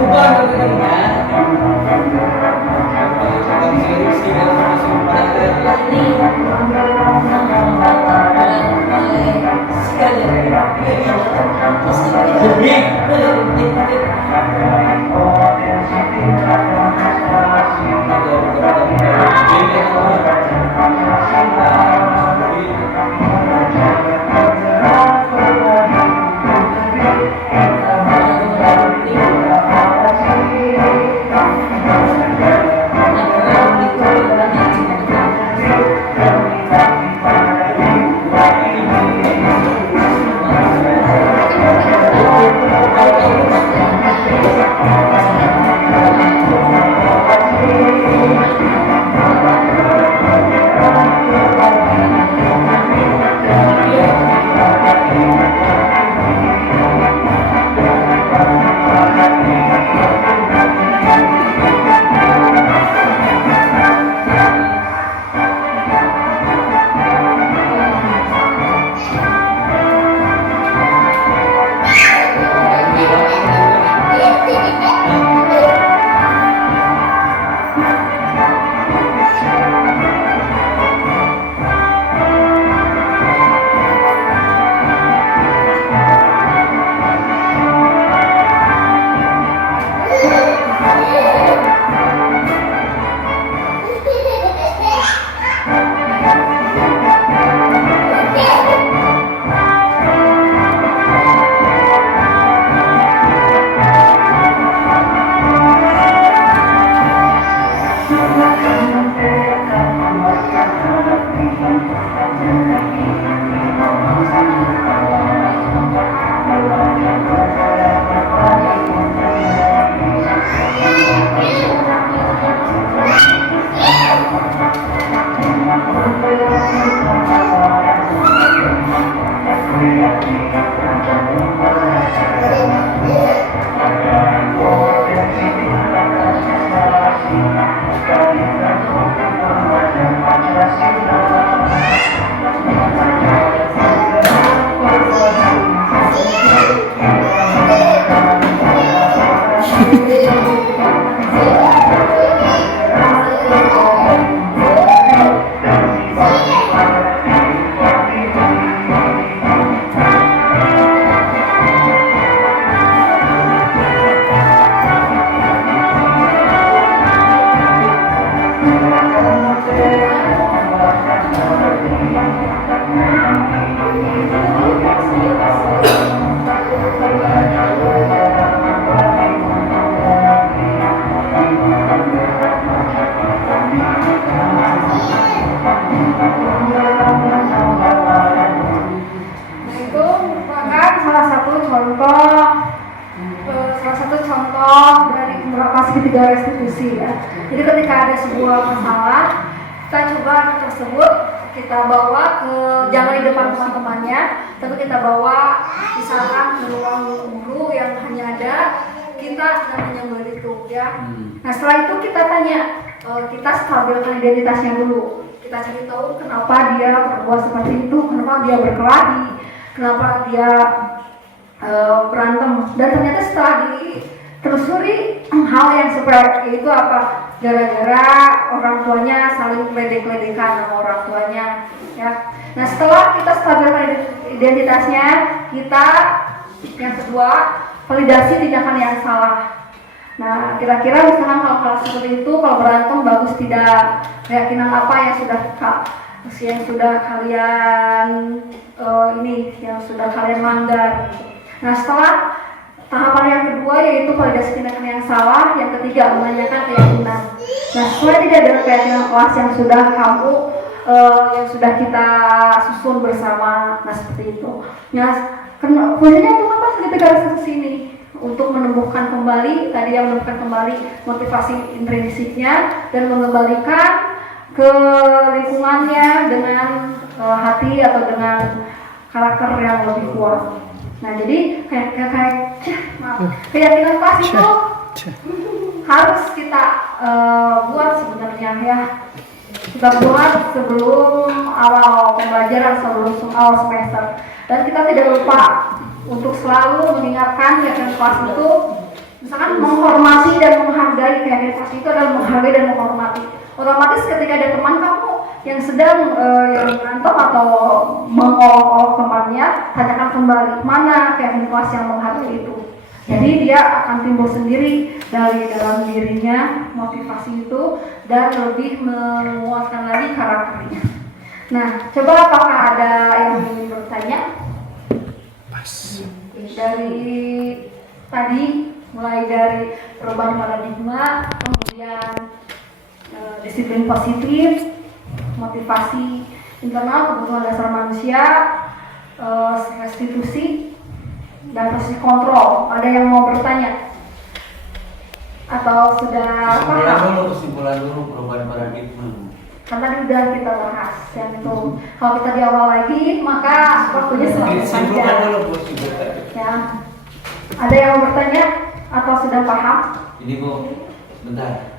berubah katanya. Bang Seri sih yang masuk pada segitiga restitusi ya. Jadi ketika ada sebuah masalah, kita coba anak tersebut kita bawa ke jangan di depan teman-temannya, tapi kita bawa misalkan ke ruang guru yang hanya ada kita namanya begitu ya. Nah setelah itu kita tanya, kita stabilkan identitasnya dulu. Kita cari tahu kenapa dia berbuat seperti itu, kenapa dia berkelahi, kenapa dia berantem. Dan ternyata setelah ditelusuri hal yang seperti itu apa? Gara-gara orang tuanya saling ledek-ledekan sama orang tuanya ya. Nah setelah kita stabilkan identitasnya, kita yang kedua validasi tindakan yang salah. Nah kira-kira misalkan hal-hal seperti itu kalau berantem bagus tidak, keyakinan apa yang sudah kalian yang sudah kalian langgar. Nah setelah tahapan yang kedua yaitu validasi tindakan yang salah, yang ketiga menanyakan keyakinan. Nah setelah tidak ada keyakinan kelas yang sudah yang sudah kita susun bersama, nah seperti itu. Nah fungsinya untuk apa segitiga restitusi ini? Untuk menumbuhkan kembali tadi yang menumbuhkan kembali motivasi intrinsiknya dan mengembalikan ke lingkungannya dengan hati atau dengan karakter yang lebih kuat. Nah jadi keyakinan kelas itu harus kita buat sebenarnya ya. Kita buat sebelum awal pembelajaran, sebelum awal semester. Dan kita tidak lupa untuk selalu mengingatkan keyakinan kelas itu Misalkan menghormati dan menghargai, kayak meditasi itu adalah menghargai dan menghormati. Otomatis ketika ada teman kamu yang sedang yang berantem atau mengolok-olok temannya, tanyakan kembali mana kehidupan yang menghargai itu. Jadi dia akan timbul sendiri dari dalam dirinya motivasi itu dan lebih menguatkan lagi karakternya. Nah, coba apakah ada yang ingin bertanya? Dari tadi mulai dari perubahan paradigma, kemudian disiplin positif, motivasi internal, kebutuhan dasar manusia, restitusi, dan posisi kontrol. Ada yang mau bertanya? Atau sudah paham? Kesimpulan dulu perubahan paradigma. Karena tadi udah kita bahas yang itu. Kalau kita di awal lagi, maka waktunya semakin Simpulkan panjang. dulu Bu, simpulkan. Ya. Ada yang mau bertanya atau sudah paham? Ini Bu, sebentar.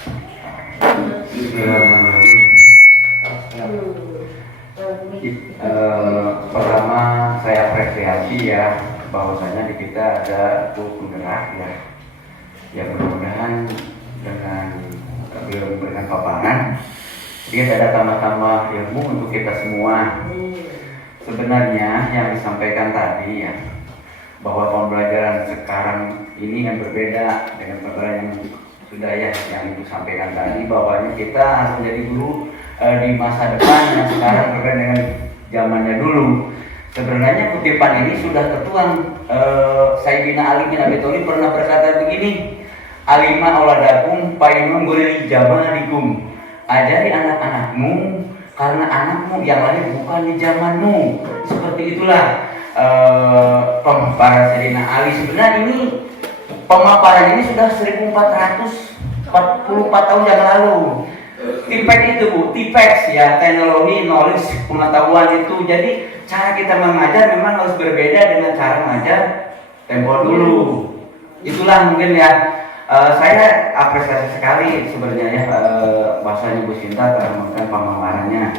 Pertama saya apresiasi ya bahwasanya di kita ada Bu penggerak ya, ya mudah-mudahan dengan beliau memberikan paparan dia ada tambah-tambah ilmu untuk kita semua. Sebenarnya yang disampaikan tadi ya, bahwa pembelajaran sekarang ini yang berbeda dengan pembelajaran yang sudah ya yang Ibu sampaikan tadi, bahwa kita harus menjadi guru di masa depan yang sekarang berbeda dengan zamannya dulu. Sebenarnya kutipan ini sudah tertuang. Sayyidina Ali bin Abi Thalib pernah berkata begini, Alima auladakum painun guril jamalikum. Ajari anak-anakmu karena anakmu yang lahir bukan di zamanmu. Seperti itulah pemaparan Sayyidina Ali. Sebenarnya ini pemaparan ini sudah 1444 tahun yang lalu. Tipek itu Bu, tipek ya, teknologi, knowledge, pengetahuan itu. Jadi cara kita mengajar memang harus berbeda dengan cara mengajar tempo dulu. Itulah mungkin ya. Saya apresiasi sekali sebenarnya ya bahasanya Bu Sinta telah memberikan pemaparannya.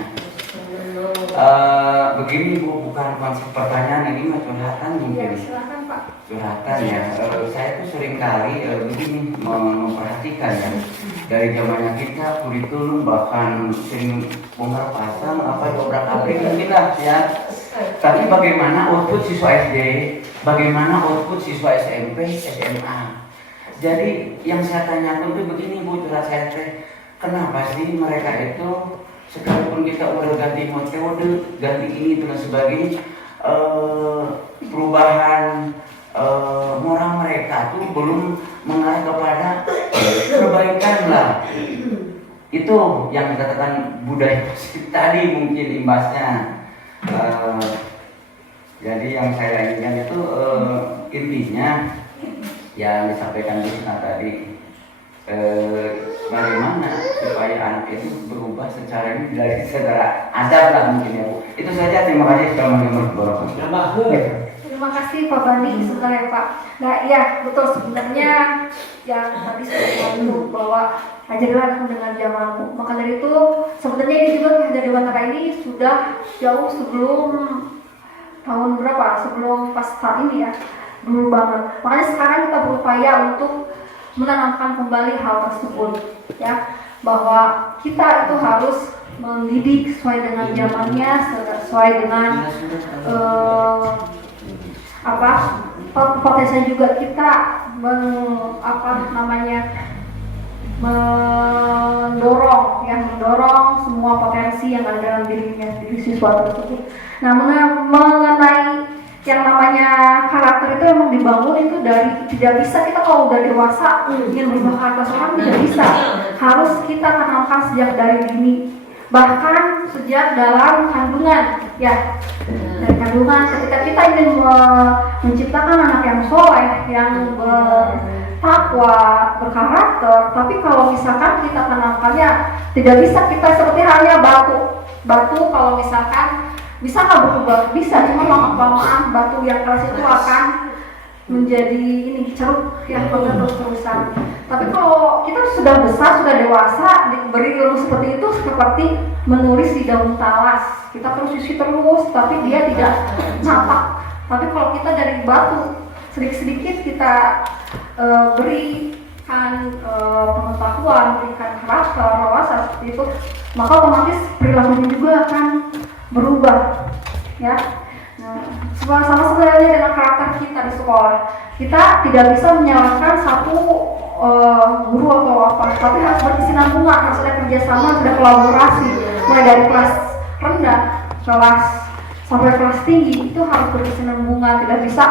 Begini Bu, bukan konsep pertanyaan ini, curhatan mungkin. Ya, silakan Pak. Curhatan ya. Saya tuh sering kali begini memperhatikan ya, dari zamannya kita kurikulum bahkan sering bongkar pasang apa dobrak-abrik mungkin lah ya. Tapi bagaimana output siswa SD, bagaimana output siswa SMP, SMA? Jadi yang saya tanyakan itu begini Bu, curhat saya teh, kenapa sih mereka itu sekalipun kita udah ganti metode, ganti ini dan sebagainya, perubahan moral mereka tuh belum mengarah kepada perbaikan lah. Itu yang dikatakan budaya positif tadi mungkin imbasnya. Jadi yang saya inginkan itu intinya yang disampaikan Bu Sinta tadi, bagaimana supaya anak itu berubah secara ini dari secara adab lah mungkin ya Bu. Itu saja, terima kasih. Assalamualaikum warahmatullahi wabarakatuh. Terima kasih Pak Bani, sebentar ya Pak. Nah iya betul, sebenarnya yang tadi sudah ngomong bahwa ajarlah aku dengan zamanmu. Maka dari itu sebenarnya ini juga Hajar Dewantara ini sudah jauh sebelum tahun berapa? Sebelum pas saat ini ya, dulu banget. Makanya sekarang kita berupaya untuk menanamkan kembali hal tersebut ya, bahwa kita itu harus mendidik sesuai dengan zamannya, sesuai dengan potensinya juga kita mendorong semua potensi yang ada dalam diri siswa tersebut. Nah, mengenai yang namanya karakter itu emang dibangun itu dari, tidak bisa kita kalau udah dewasa ingin berubah karakter seorang, tidak bisa. Harus kita tanamkan sejak dari dini, bahkan sejak dalam kandungan ya. Dari kandungan, ketika kita ingin menciptakan anak yang soleh, yang bertakwa, berkarakter, tapi kalau misalkan kita tanamkannya, tidak bisa kita seperti halnya batu kalau misalkan bisa nggak berubah? Bisa, cuma lama-lamaan batu yang keras itu akan menjadi ini ceruk yang terus-terusan. Tapi kalau kita sudah besar, sudah dewasa, diberi ilmu seperti itu seperti menulis di daun talas. Kita terus isi terus, tapi dia tidak napak. Tapi kalau kita dari batu, sedikit-sedikit kita berikan pengetahuan, berikan karakter, wawasan seperti itu, maka otomatis perilakunya juga akan berubah, ya. Nah, sama sebenarnya dengan karakter kita di sekolah, kita tidak bisa menyalahkan satu guru atau apa, tapi harus berkesinambungan, harus ada kerjasama, ada kolaborasi, mulai dari kelas rendah, kelas sampai kelas tinggi itu harus berkesinambungan, tidak bisa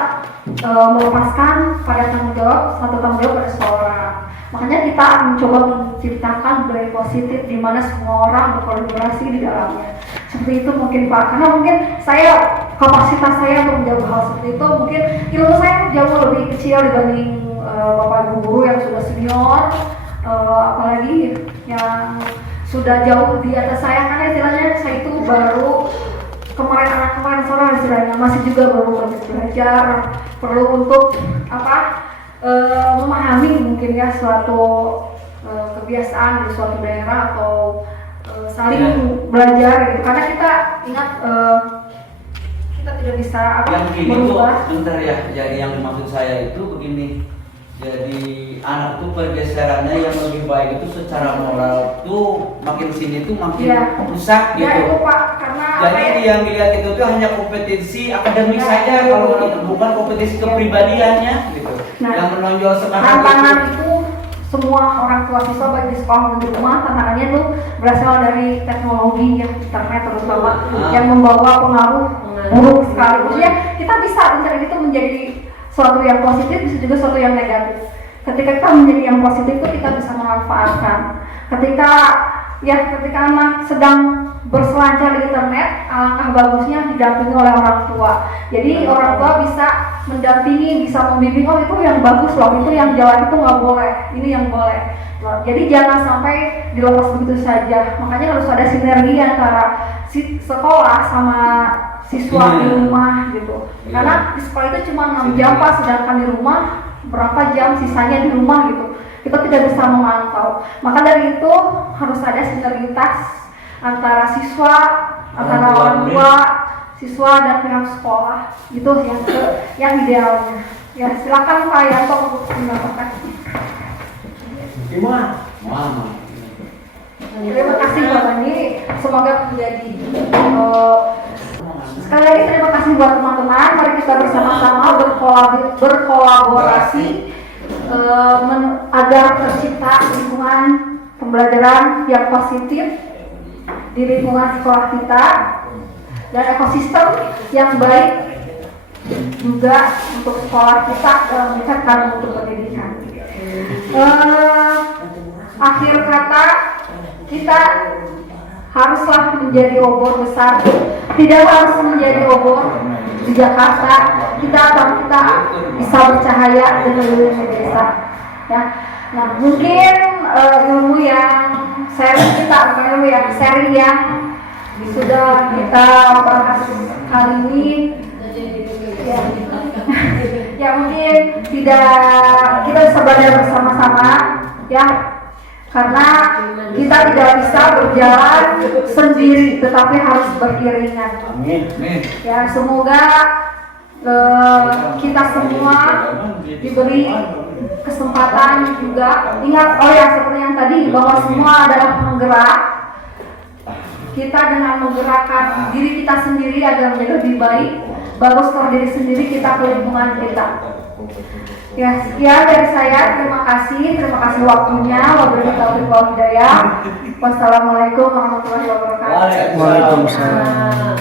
melepaskan pada tanggung jawab pada seseorang. Makanya kita mencoba menciptakan budaya positif di mana semua orang berkolaborasi di dalamnya. Seperti itu mungkin Pak, karena mungkin kapasitas saya untuk menjawab hal seperti itu, mungkin ilmu saya jauh lebih kecil dibanding Bapak guru yang sudah senior, apalagi yang sudah jauh di atas saya, karena istilahnya saya itu baru kemarin sore istilahnya masih juga baru belajar, perlu untuk memahami mungkin ya suatu kebiasaan di suatu daerah atau saling belajar gitu, karena kita ingat kita tidak bisa yang gini berubah. tuh bentar ya, jadi yang maksud saya itu begini, jadi anak tuh pergeserannya yang lebih baik itu secara moral tuh makin sini tuh makin rusak gitu. Ya itu Pak, karena jadi yang dilihat itu tuh hanya kompetensi akademik saja, kalau itu bukan kompetisi kepribadiannya gitu. Nah, yang menonjol sekarang tantangan itu semua orang tua siswa baik di sekolah maupun di rumah, tantangannya tuh berasal dari teknologi ya, internet terutama yang membawa pengaruh buruk sekali. Maksudnya kita bisa internet itu menjadi suatu yang positif, bisa juga suatu yang negatif. Ketika kita menjadi yang positif itu kita bisa memanfaatkan. Ketika anak sedang berselancar di internet, alangkah bagusnya didampingi oleh orang tua. Jadi orang tua bisa mendampingi, bisa membimbing, oh itu yang bagus loh, itu yang jalan itu nggak boleh, ini yang boleh. Jadi jangan sampai dilepas begitu saja. Makanya harus ada sinergi antara sekolah sama siswa di rumah gitu. Karena di sekolah itu cuma 6 jam Pak, sedangkan di rumah berapa jam sisanya di rumah gitu. Kita tidak bisa memantau. Maka dari itu harus ada sinergitas antara siswa, antara orang tua, siswa dan pihak sekolah. Itu yang idealnya. Ya silakan Pak Yanto untuk menambahkan. Mama. Terima kasih Pak Bani. Semoga menjadi sekali lagi terima kasih buat teman-teman. Mari kita bersama-sama berkolaborasi agar tercipta lingkungan pembelajaran yang positif di lingkungan sekolah kita dan ekosistem yang baik juga untuk sekolah kita dalam meningkatkan mutu pendidikan. Akhir kata, kita haruslah menjadi obor besar, tidak harus menjadi obor di Jakarta. Kita bisa bercahaya dengan ilmu desa. Ya, nah mungkin ilmu yang sharing kita, bukan ilmu yang sharing yang sudah kita bahas kali ini, ya mungkin kita bisa belajar bersama-sama, ya. Karena kita tidak bisa berjalan sendiri, tetapi harus beriringan. Amin. Ya, semoga kita semua diberi kesempatan juga. Ingat, seperti yang tadi, bahwa semua adalah penggerak. Kita dengan menggerakkan diri kita sendiri agar menjadi lebih baik, baru setelah diri sendiri kita ke lingkungan kita. Ya, sekian dari saya. Terima kasih waktunya. Wabillahi taufiq wal hidayah. Wassalamualaikum warahmatullahi wabarakatuh. Waalaikumsalam.